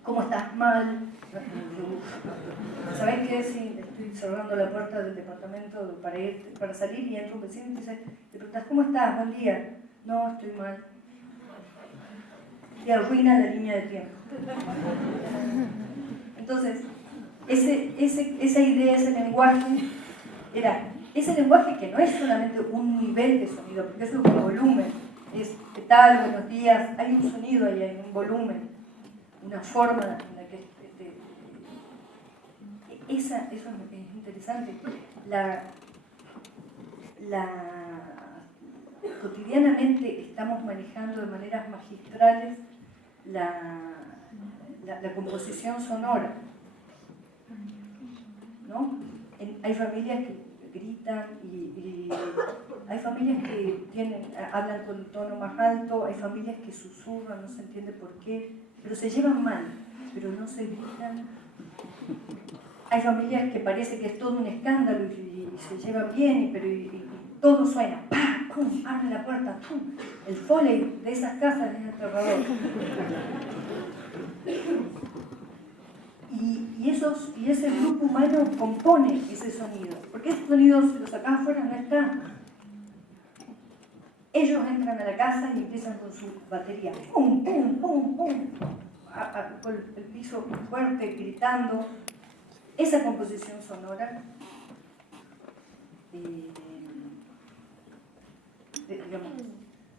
¿Cómo estás? Mal. ¿Sabés qué? Sí, estoy cerrando la puerta del departamento para salir y entra un vecino y dice, te preguntas, ¿cómo estás? Buen día. No, estoy mal. Y arruina la línea de tiempo. Entonces, esa idea, ese lenguaje, era ese lenguaje que no es solamente un nivel de sonido, porque es un volumen. Es, ¿qué tal? Buenos días. Hay un sonido ahí, hay un volumen, una forma en la que... Eso es interesante. Cotidianamente estamos manejando de maneras magistrales la composición sonora, ¿no? Hay familias que gritan y hay familias que hablan con un tono más alto, hay familias que susurran, no se entiende por qué, pero se llevan mal, pero no se gritan. Hay familias que parece que es todo un escándalo y se llevan bien, pero todo suena, ¡pam! ¡Pum! Abre la puerta, ¡pum! El foley de esas casas es aterrador. Y ese grupo humano compone ese sonido, porque ese sonido, si lo sacás afuera, no está. Ellos entran a la casa y empiezan con su batería, ¡pum! ¡Pum! ¡Pum! ¡Pum! Con el piso fuerte, gritando. Esa composición sonora, digamos,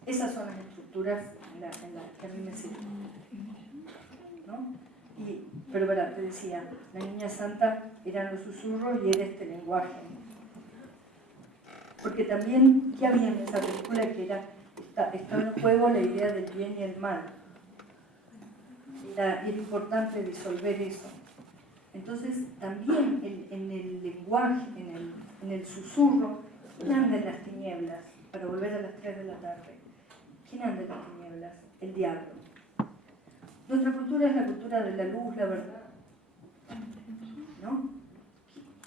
esas son las estructuras en las que a mí me sirven, ¿no? Pero verdad, te decía, la niña santa eran los susurros y era este lenguaje. Porque también, ¿qué había en esa película? Que estaba en juego la idea del bien y el mal. Era importante disolver eso. Entonces, también en el lenguaje, en el susurro, ¿quién anda en las tinieblas? Para volver a las 3 de la tarde. ¿Quién anda en las tinieblas? El diablo. Nuestra cultura es la cultura de la luz, la verdad. ¿No?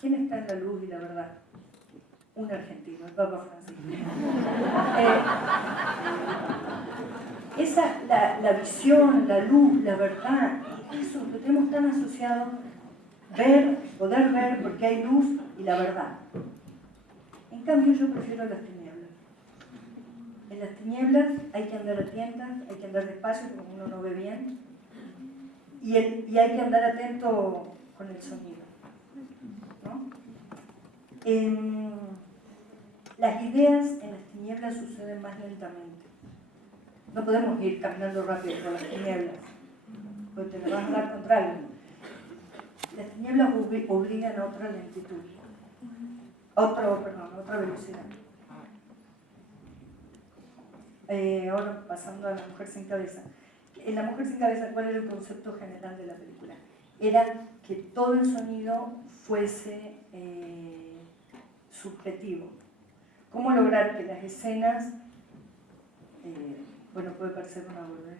¿Quién está en la luz y la verdad? Un argentino, el Papa Francisco. La visión, la luz, la verdad, eso lo tenemos tan asociado. Poder ver porque hay luz y la verdad. En cambio yo prefiero las tinieblas. En las tinieblas hay que andar a tientas, hay que andar despacio porque uno no ve bien y hay que andar atento con el sonido, ¿no? Las ideas en las tinieblas suceden más lentamente. No podemos ir caminando rápido por las tinieblas porque te vas a dar contra algo. Las tinieblas obligan a otra lentitud, otra velocidad. Ahora pasando a La mujer sin cabeza. En La mujer sin cabeza, ¿cuál era el concepto general de la película? Era que todo el sonido fuese subjetivo. ¿Cómo lograr que las escenas, puede parecer una boludez,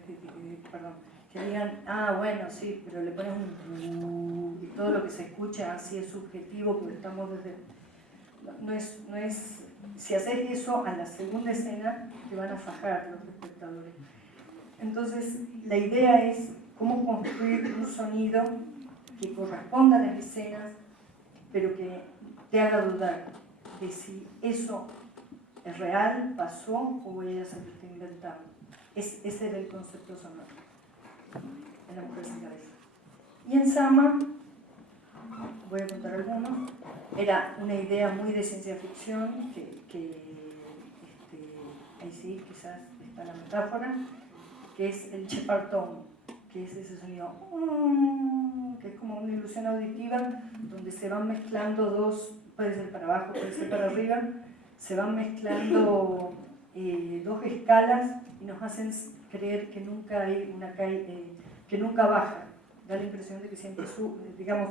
perdón, que digan, bueno, sí, pero le pones un y todo lo que se escucha así es subjetivo porque estamos desde... no es, si haces eso a la segunda escena, te van a fajar los espectadores. Entonces, la idea es cómo construir un sonido que corresponda a las escenas, pero que te haga dudar de si eso es real, pasó o ella se lo está inventando. Ese era el concepto sonoro en La Mujer Sin Cabeza. Y en Sama, voy a contar algunos, era una idea muy de ciencia ficción, ahí sí quizás está la metáfora, que es el Shepard Tone, que es ese sonido, que es como una ilusión auditiva, donde se van mezclando dos, puede ser para abajo, puede ser para arriba, se van mezclando dos escalas y nos hacen creer que nunca hay que nunca baja. Da la impresión de que siempre sube, digamos,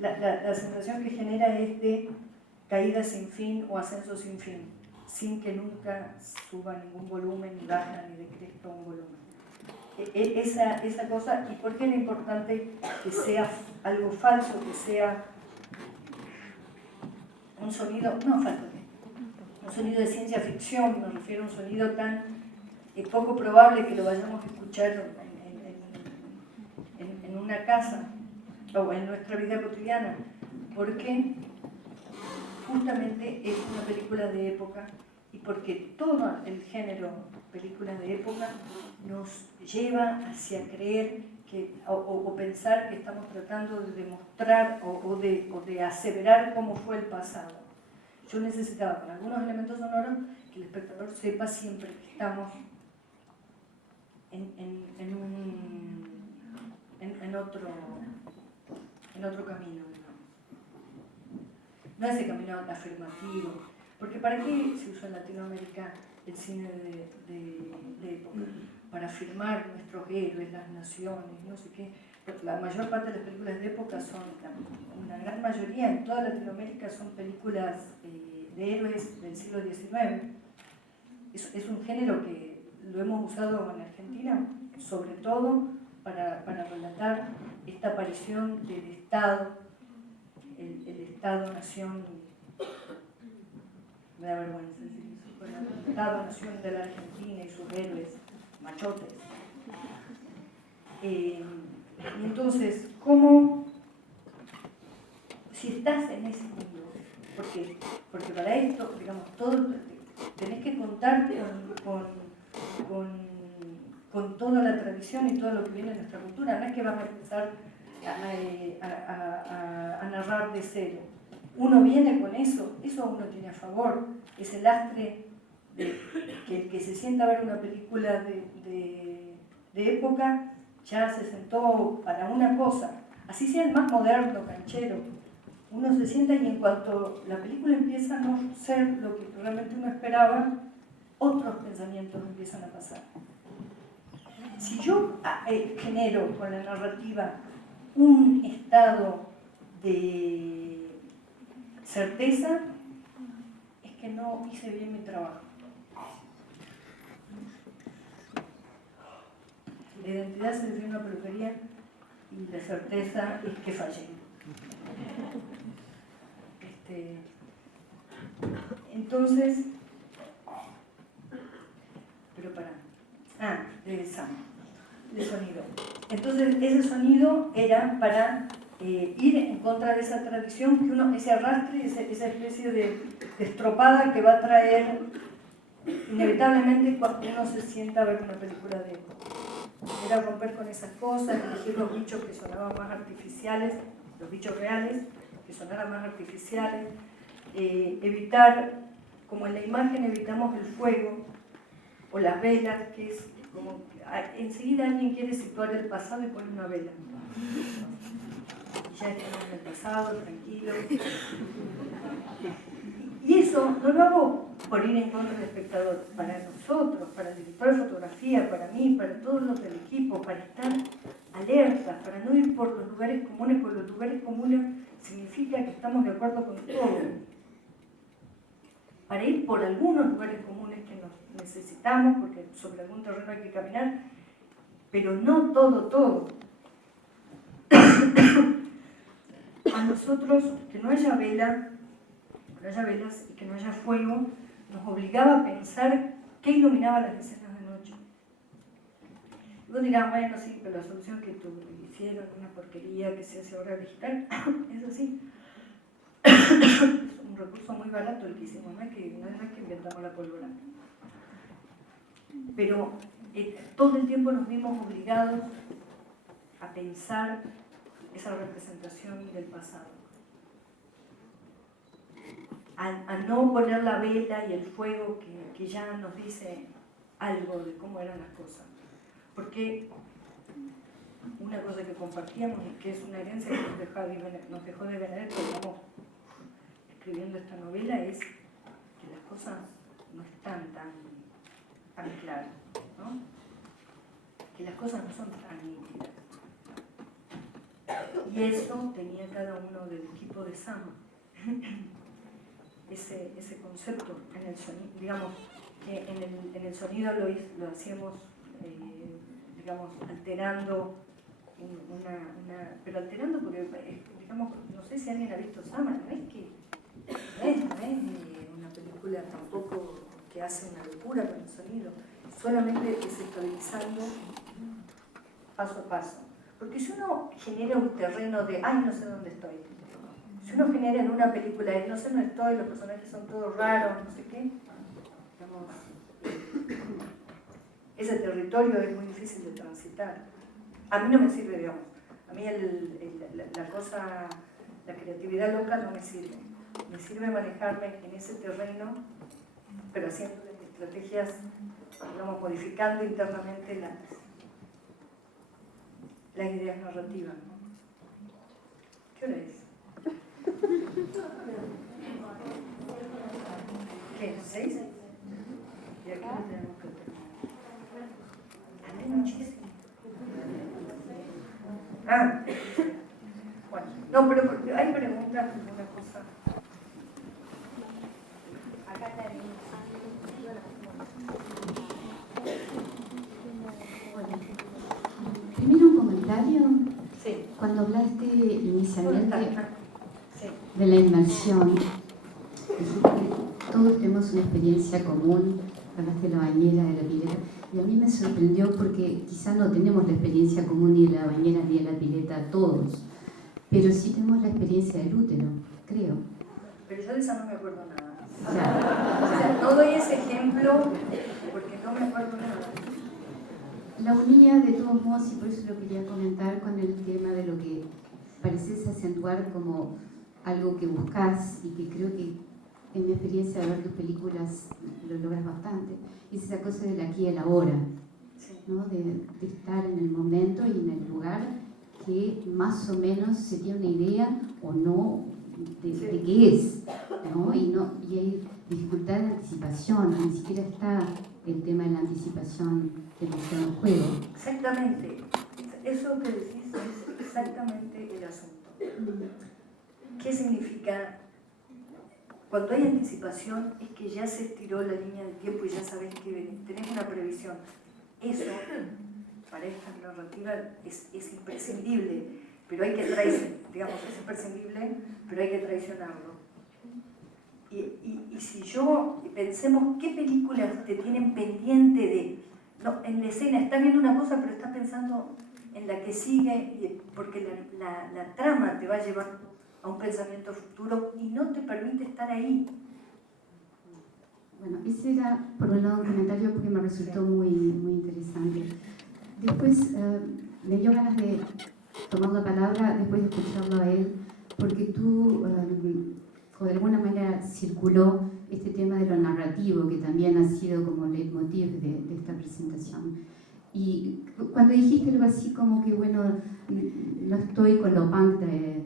la sensación que genera es de caída sin fin o ascenso sin fin, sin que nunca suba ningún volumen, ni baja, ni decrezca un volumen. Esa cosa, ¿y por qué era importante que sea algo falso, que sea un sonido, no falso, un sonido de ciencia ficción, me refiero a un sonido tan poco probable que lo vayamos a escuchar en una casa o en nuestra vida cotidiana, porque justamente es una película de época y porque todo el género películas de época nos lleva hacia creer que, o pensar que estamos tratando de demostrar o de aseverar cómo fue el pasado. Yo necesitaba con algunos elementos sonoros que el espectador sepa siempre que estamos en otro camino, no ese camino afirmativo, porque ¿para qué se usa en Latinoamérica el cine de época? Para afirmar nuestros héroes, las naciones, no sé qué. La mayor parte de las películas de época son, una gran mayoría en toda Latinoamérica son películas de héroes del siglo XIX. Es un género que lo hemos usado en Argentina, sobre todo para relatar esta aparición del Estado, el Estado-Nación, me da vergüenza decir eso, pero el Estado-Nación de la Argentina y sus héroes, machotes. Y entonces, ¿cómo, si estás en ese mundo, porque para esto, digamos, todo, tenés que contar con toda la tradición y todo lo que viene de nuestra cultura, no es que vas a empezar a narrar de cero. Uno viene con eso uno tiene a favor, es el lastre de que el que se sienta a ver una película de época ya se sentó para una cosa, así sea el más moderno, canchero. Uno se sienta y en cuanto la película empieza a no ser lo que realmente uno esperaba, otros pensamientos empiezan a pasar. Si yo genero con la narrativa un estado de certeza, es que no hice bien mi trabajo. La identidad se define en una peluquería y la certeza es que fallé. Entonces, pero de sonido. Entonces, ese sonido era para ir en contra de esa tradición, que uno, ese arrastre, esa especie de estropada que va a traer inevitablemente cuando uno se sienta a ver una película de época. Era romper con esas cosas, elegir los bichos que sonaban más artificiales, los bichos reales, que sonaran más artificiales, evitar, como en la imagen evitamos el fuego o las velas, que es como, enseguida alguien quiere situar el pasado y pone una vela. Ya estamos en el pasado, tranquilo. Y eso no lo hago por ir en contra del espectador, para nosotros, para el director de fotografía, para mí, para todos los del equipo, para estar alertas, para no ir por los lugares comunes, porque los lugares comunes significa que estamos de acuerdo con todo. Para ir por algunos lugares comunes que nos necesitamos, porque sobre algún terreno hay que caminar, pero no todo. A nosotros, que no haya vela, que no haya velas y que no haya fuego, nos obligaba a pensar qué iluminaba las escenas de noche. Y vos dirás, bueno, sí, pero la solución que hicieron, una porquería que se hace ahora digital, es así. Es un recurso muy barato el que hicimos, no es que inventamos la pólvora. Pero todo el tiempo nos vimos obligados a pensar esa representación del pasado. A no poner la vela y el fuego que ya nos dice algo de cómo eran las cosas. Porque una cosa que compartíamos y que es una herencia que nos dejó de Benedetto, digamos, escribiendo esta novela, es que las cosas no están tan claras, ¿no? Que las cosas no son tan nítidas. Y eso tenía cada uno del equipo de Sam. Ese concepto en el sonido, digamos, que en el sonido lo hacíamos, digamos, alterando pero alterando porque, digamos, no sé si alguien ha visto Sama, no es una película tampoco que hace una locura con el sonido, solamente es estabilizando paso a paso. Porque si uno genera un terreno de, ay, no sé dónde estoy, si uno genera en una película de, no sé dónde estoy, los personajes son todos raros, no sé qué, digamos, ese territorio es muy difícil de transitar. A mí no me sirve, digamos, a mí la creatividad loca no me sirve. Me sirve manejarme en ese terreno, pero haciendo estrategias, digamos, modificando internamente las ideas narrativas, ¿no? ¿Qué hora es? ¿Qué? ¿6? ¿Y aquí no tenemos que terminar? Hablé muchísimo. Bueno, no, pero porque hay preguntas, alguna cosa. Acá tenemos. Primero un comentario. Sí. Cuando hablaste inicialmente Sí. de la inmersión, dijiste que todos tenemos una experiencia común, hablaste de la bañera, de la pileta, y a mí me sorprendió porque quizá no tenemos la experiencia común ni de la bañera ni de la pileta todos, pero sí tenemos la experiencia del útero, creo. Pero yo de esa no me acuerdo nada. Claro. O sea, no doy ese ejemplo porque no me acuerdo nada. La unía de todos modos, y por eso lo quería comentar, con el tema de lo que pareces acentuar como algo que buscas y que creo que en mi experiencia de ver tus películas lo logras bastante, es esa cosa del aquí y el ahora, ¿no? De estar en el momento y en el lugar que más o menos se tiene una idea o no de qué es, ¿no? Y hay dificultad de anticipación, ni siquiera está el tema de la anticipación demasiado en juego. Exactamente. Eso que decís es exactamente el asunto. ¿Qué significa? Cuando hay anticipación es que ya se estiró la línea del tiempo y ya sabes que tenés una previsión. Eso, para esta narrativa, es imprescindible, pero hay que traicionarlo, digamos, es imprescindible, pero hay que traicionarlo. Y si pensemos qué películas te tienen pendiente de, no, en la escena estás viendo una cosa pero estás pensando en la que sigue, porque la trama te va a llevar a un pensamiento futuro y no te permite estar ahí. Bueno, ese era por un lado un comentario porque me resultó muy, muy interesante. Después me dio ganas de tomar la palabra después de escucharlo a él, porque tú, o de alguna manera circuló este tema de lo narrativo, que también ha sido como leitmotiv de esta presentación. Y cuando dijiste algo así como que, bueno, no estoy con lo punk de,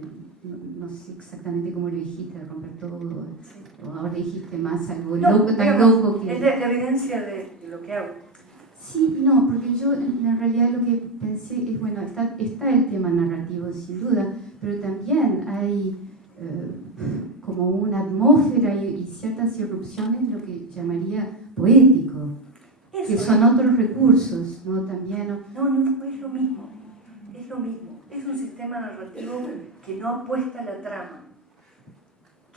no sé exactamente cómo lo dijiste, de romper todo, o ahora dijiste más algo loco, tan loco que... Es la evidencia de lo que hago. Sí, no, porque yo en realidad lo que pensé es, bueno, está el tema narrativo sin duda, pero también hay como una atmósfera y ciertas irrupciones, lo que llamaría poético, Eso, que son otros recursos, ¿no? También, no, es lo mismo, es un sistema narrativo que no apuesta a la trama,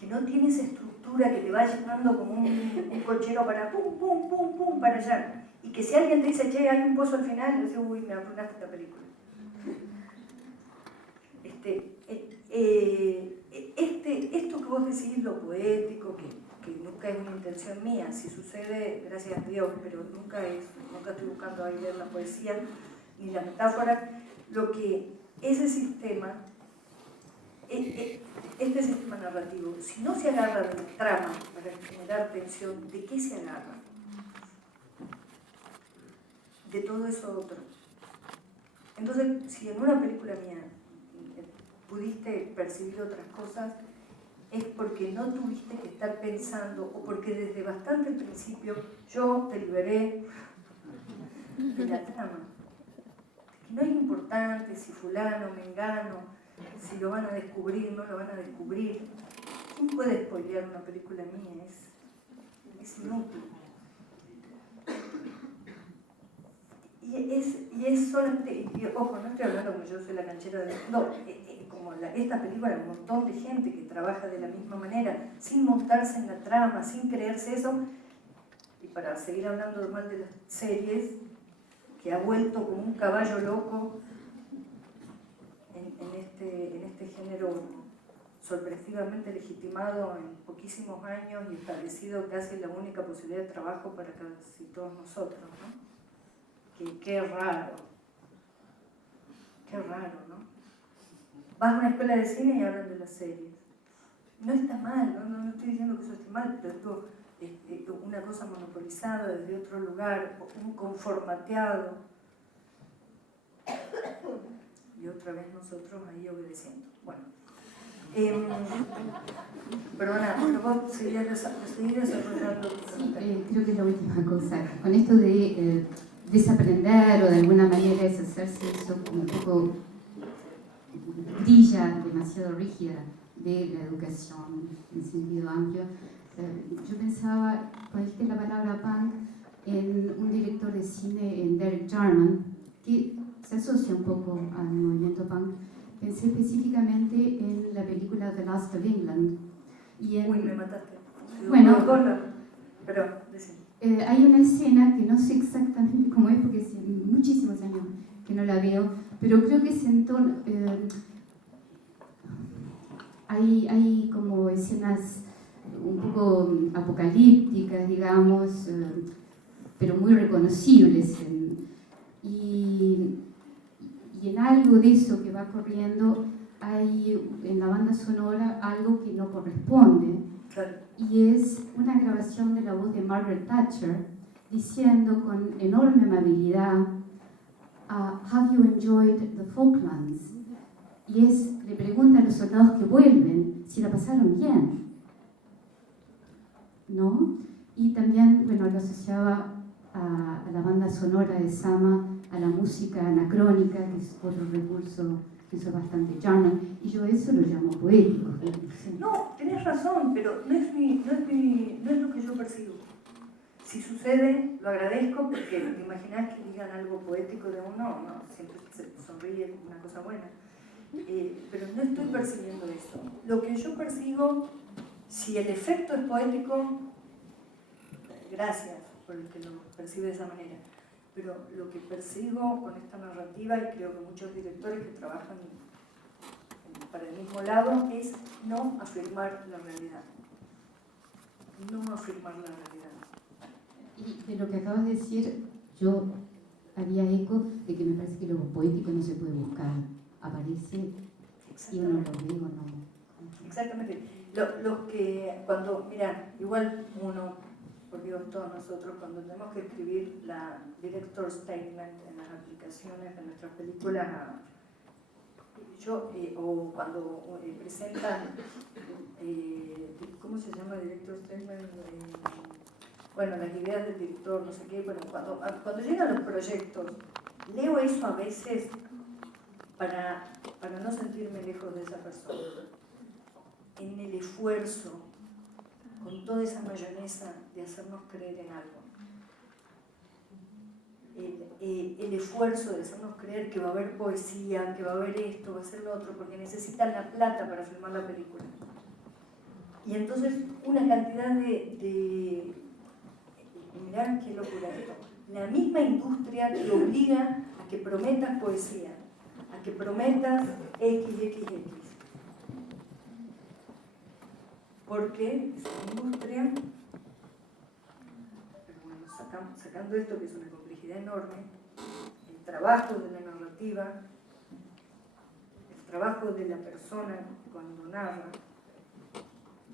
que no tiene esa estructura que te va llevando como un cochero para pum, pum, pum, pum, para allá. Y que si alguien te dice, che, hay un pozo al final, le dices, uy, me arruinaste esta película. Esto que vos decís, lo poético, que nunca es una intención mía, si sucede, gracias a Dios, pero nunca estoy buscando ahí ver la poesía ni la metáfora, lo que ese sistema, este sistema narrativo, si no se agarra de la trama para generar tensión, ¿de qué se agarra? De todo eso otro. Entonces, si en una película mía pudiste percibir otras cosas, es porque no tuviste que estar pensando, o porque desde bastante al principio yo te liberé de la trama. Que no es importante si fulano, mengano, si lo van a descubrir, no lo van a descubrir. ¿Quién puede spoilear una película mía? Es inútil. Y es solamente, y ojo, no estoy hablando como yo soy la canchera del mundo, como esta película, hay un montón de gente que trabaja de la misma manera, sin montarse en la trama, sin creerse eso, y para seguir hablando mal de las series, que ha vuelto como un caballo loco en este género sorpresivamente legitimado en poquísimos años y establecido casi la única posibilidad de trabajo para casi todos nosotros, ¿no? Qué raro, ¿no? Vas a una escuela de cine y hablan de las series. No está mal, no estoy diciendo que eso esté mal, pero esto es una cosa monopolizada desde otro lugar, un conformateado. Y otra vez nosotros ahí obedeciendo. Bueno, perdona, pero vos seguís desarrollando. Sí, creo que es la última cosa. Con esto de desaprender o de alguna manera deshacerse eso como un poco grilla demasiado rígida de la educación en sentido amplio. Yo pensaba, cuando dijiste la palabra punk, en un director de cine, en Derek Jarman, que se asocia un poco al movimiento punk. Pensé específicamente en la película The Last of England. Y en, uy, me mataste. Bueno, pero decime. Hay una escena que no sé exactamente cómo es porque hace muchísimos años que no la veo, pero creo que sentó, hay como escenas un poco apocalípticas, digamos, pero muy reconocibles. Y en algo de eso que va corriendo hay en la banda sonora algo que no corresponde. Claro. Y es una grabación de la voz de Margaret Thatcher diciendo con enorme amabilidad ¿Have you enjoyed the Falklands? Y le pregunta a los soldados que vuelven si la pasaron bien, ¿no? Y también, bueno, lo asociaba a la banda sonora de Sama, a la música anacrónica, que es otro recurso que usa bastante Jarman, y yo eso lo llamo poético. No, tenés razón, pero no es lo que yo percibo. Si sucede, lo agradezco porque te imaginás que digan algo poético de uno, no, siempre se sonríe, una cosa buena. Pero no estoy percibiendo eso. Lo que yo percibo, si el efecto es poético, gracias por el que lo percibe de esa manera. Pero lo que percibo con esta narrativa, y creo que muchos directores que trabajan para el mismo lado, es no afirmar la realidad. No afirmar la realidad. Y de lo que acabas de decir, yo haría eco de que me parece que lo poético no se puede buscar. Aparece y uno lo ve o no. Exactamente. Los que cuando, mira, igual uno, por Dios, todos nosotros, cuando tenemos que escribir la director statement en las aplicaciones de nuestras películas, o cuando presentan, ¿cómo se llama director statement? Bueno, las ideas del director, no sé qué, bueno, cuando llegan los proyectos, leo eso a veces para no sentirme lejos de esa persona. En el esfuerzo, con toda esa mayonesa de hacernos creer en algo. El esfuerzo de hacernos creer que va a haber poesía, que va a haber esto, va a ser lo otro, porque necesitan la plata para filmar la película. Y entonces una cantidad mirá qué locura esto. La misma industria te obliga a que prometas poesía, a que prometas XXX. Porque esa industria, sacando esto que es una complejidad enorme, el trabajo de la narrativa, el trabajo de la persona cuando narra,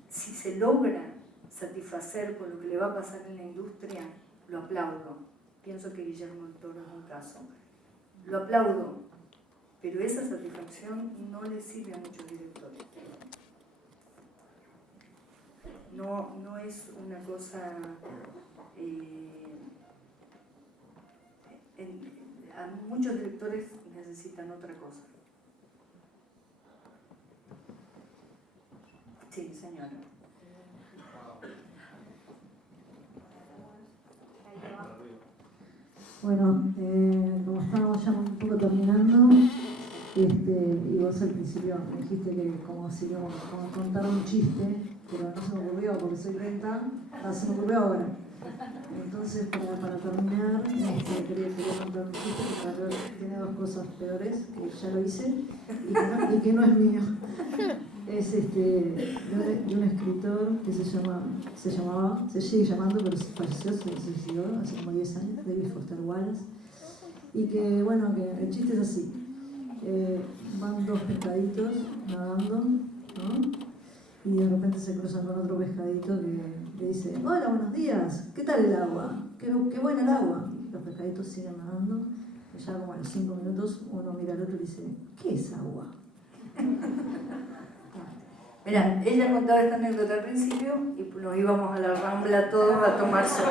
si se logra satisfacer con lo que le va a pasar en la industria, lo aplaudo. Pienso que Guillermo del Toro es un caso. Lo aplaudo, pero esa satisfacción no le sirve a muchos directores. No es una cosa... a muchos directores necesitan otra cosa. Sí, señora. Bueno, como estábamos ya un poco terminando, y vos al principio me dijiste que como contar un chiste, pero no se me ocurrió porque soy lenta, se me ocurrió ahora. Entonces, para terminar, quería contar un chiste que tiene dos cosas peores, que ya lo hice y que no es mío. Es de un escritor que se sigue llamando, pero falleció, se suicidó hace como 10 años, David Foster Wallace. Y que, bueno, que el chiste es así. Van dos pescaditos nadando, ¿no? Y de repente se cruzan con otro pescadito que le dice: hola, buenos días, ¿qué tal el agua? Qué buena el agua. Los pescaditos siguen nadando, y ya como a los 5 minutos uno mira al otro y dice: ¿qué es agua? Mirá, ella contaba esta anécdota al principio y nos íbamos a la Rambla todos a tomar sol.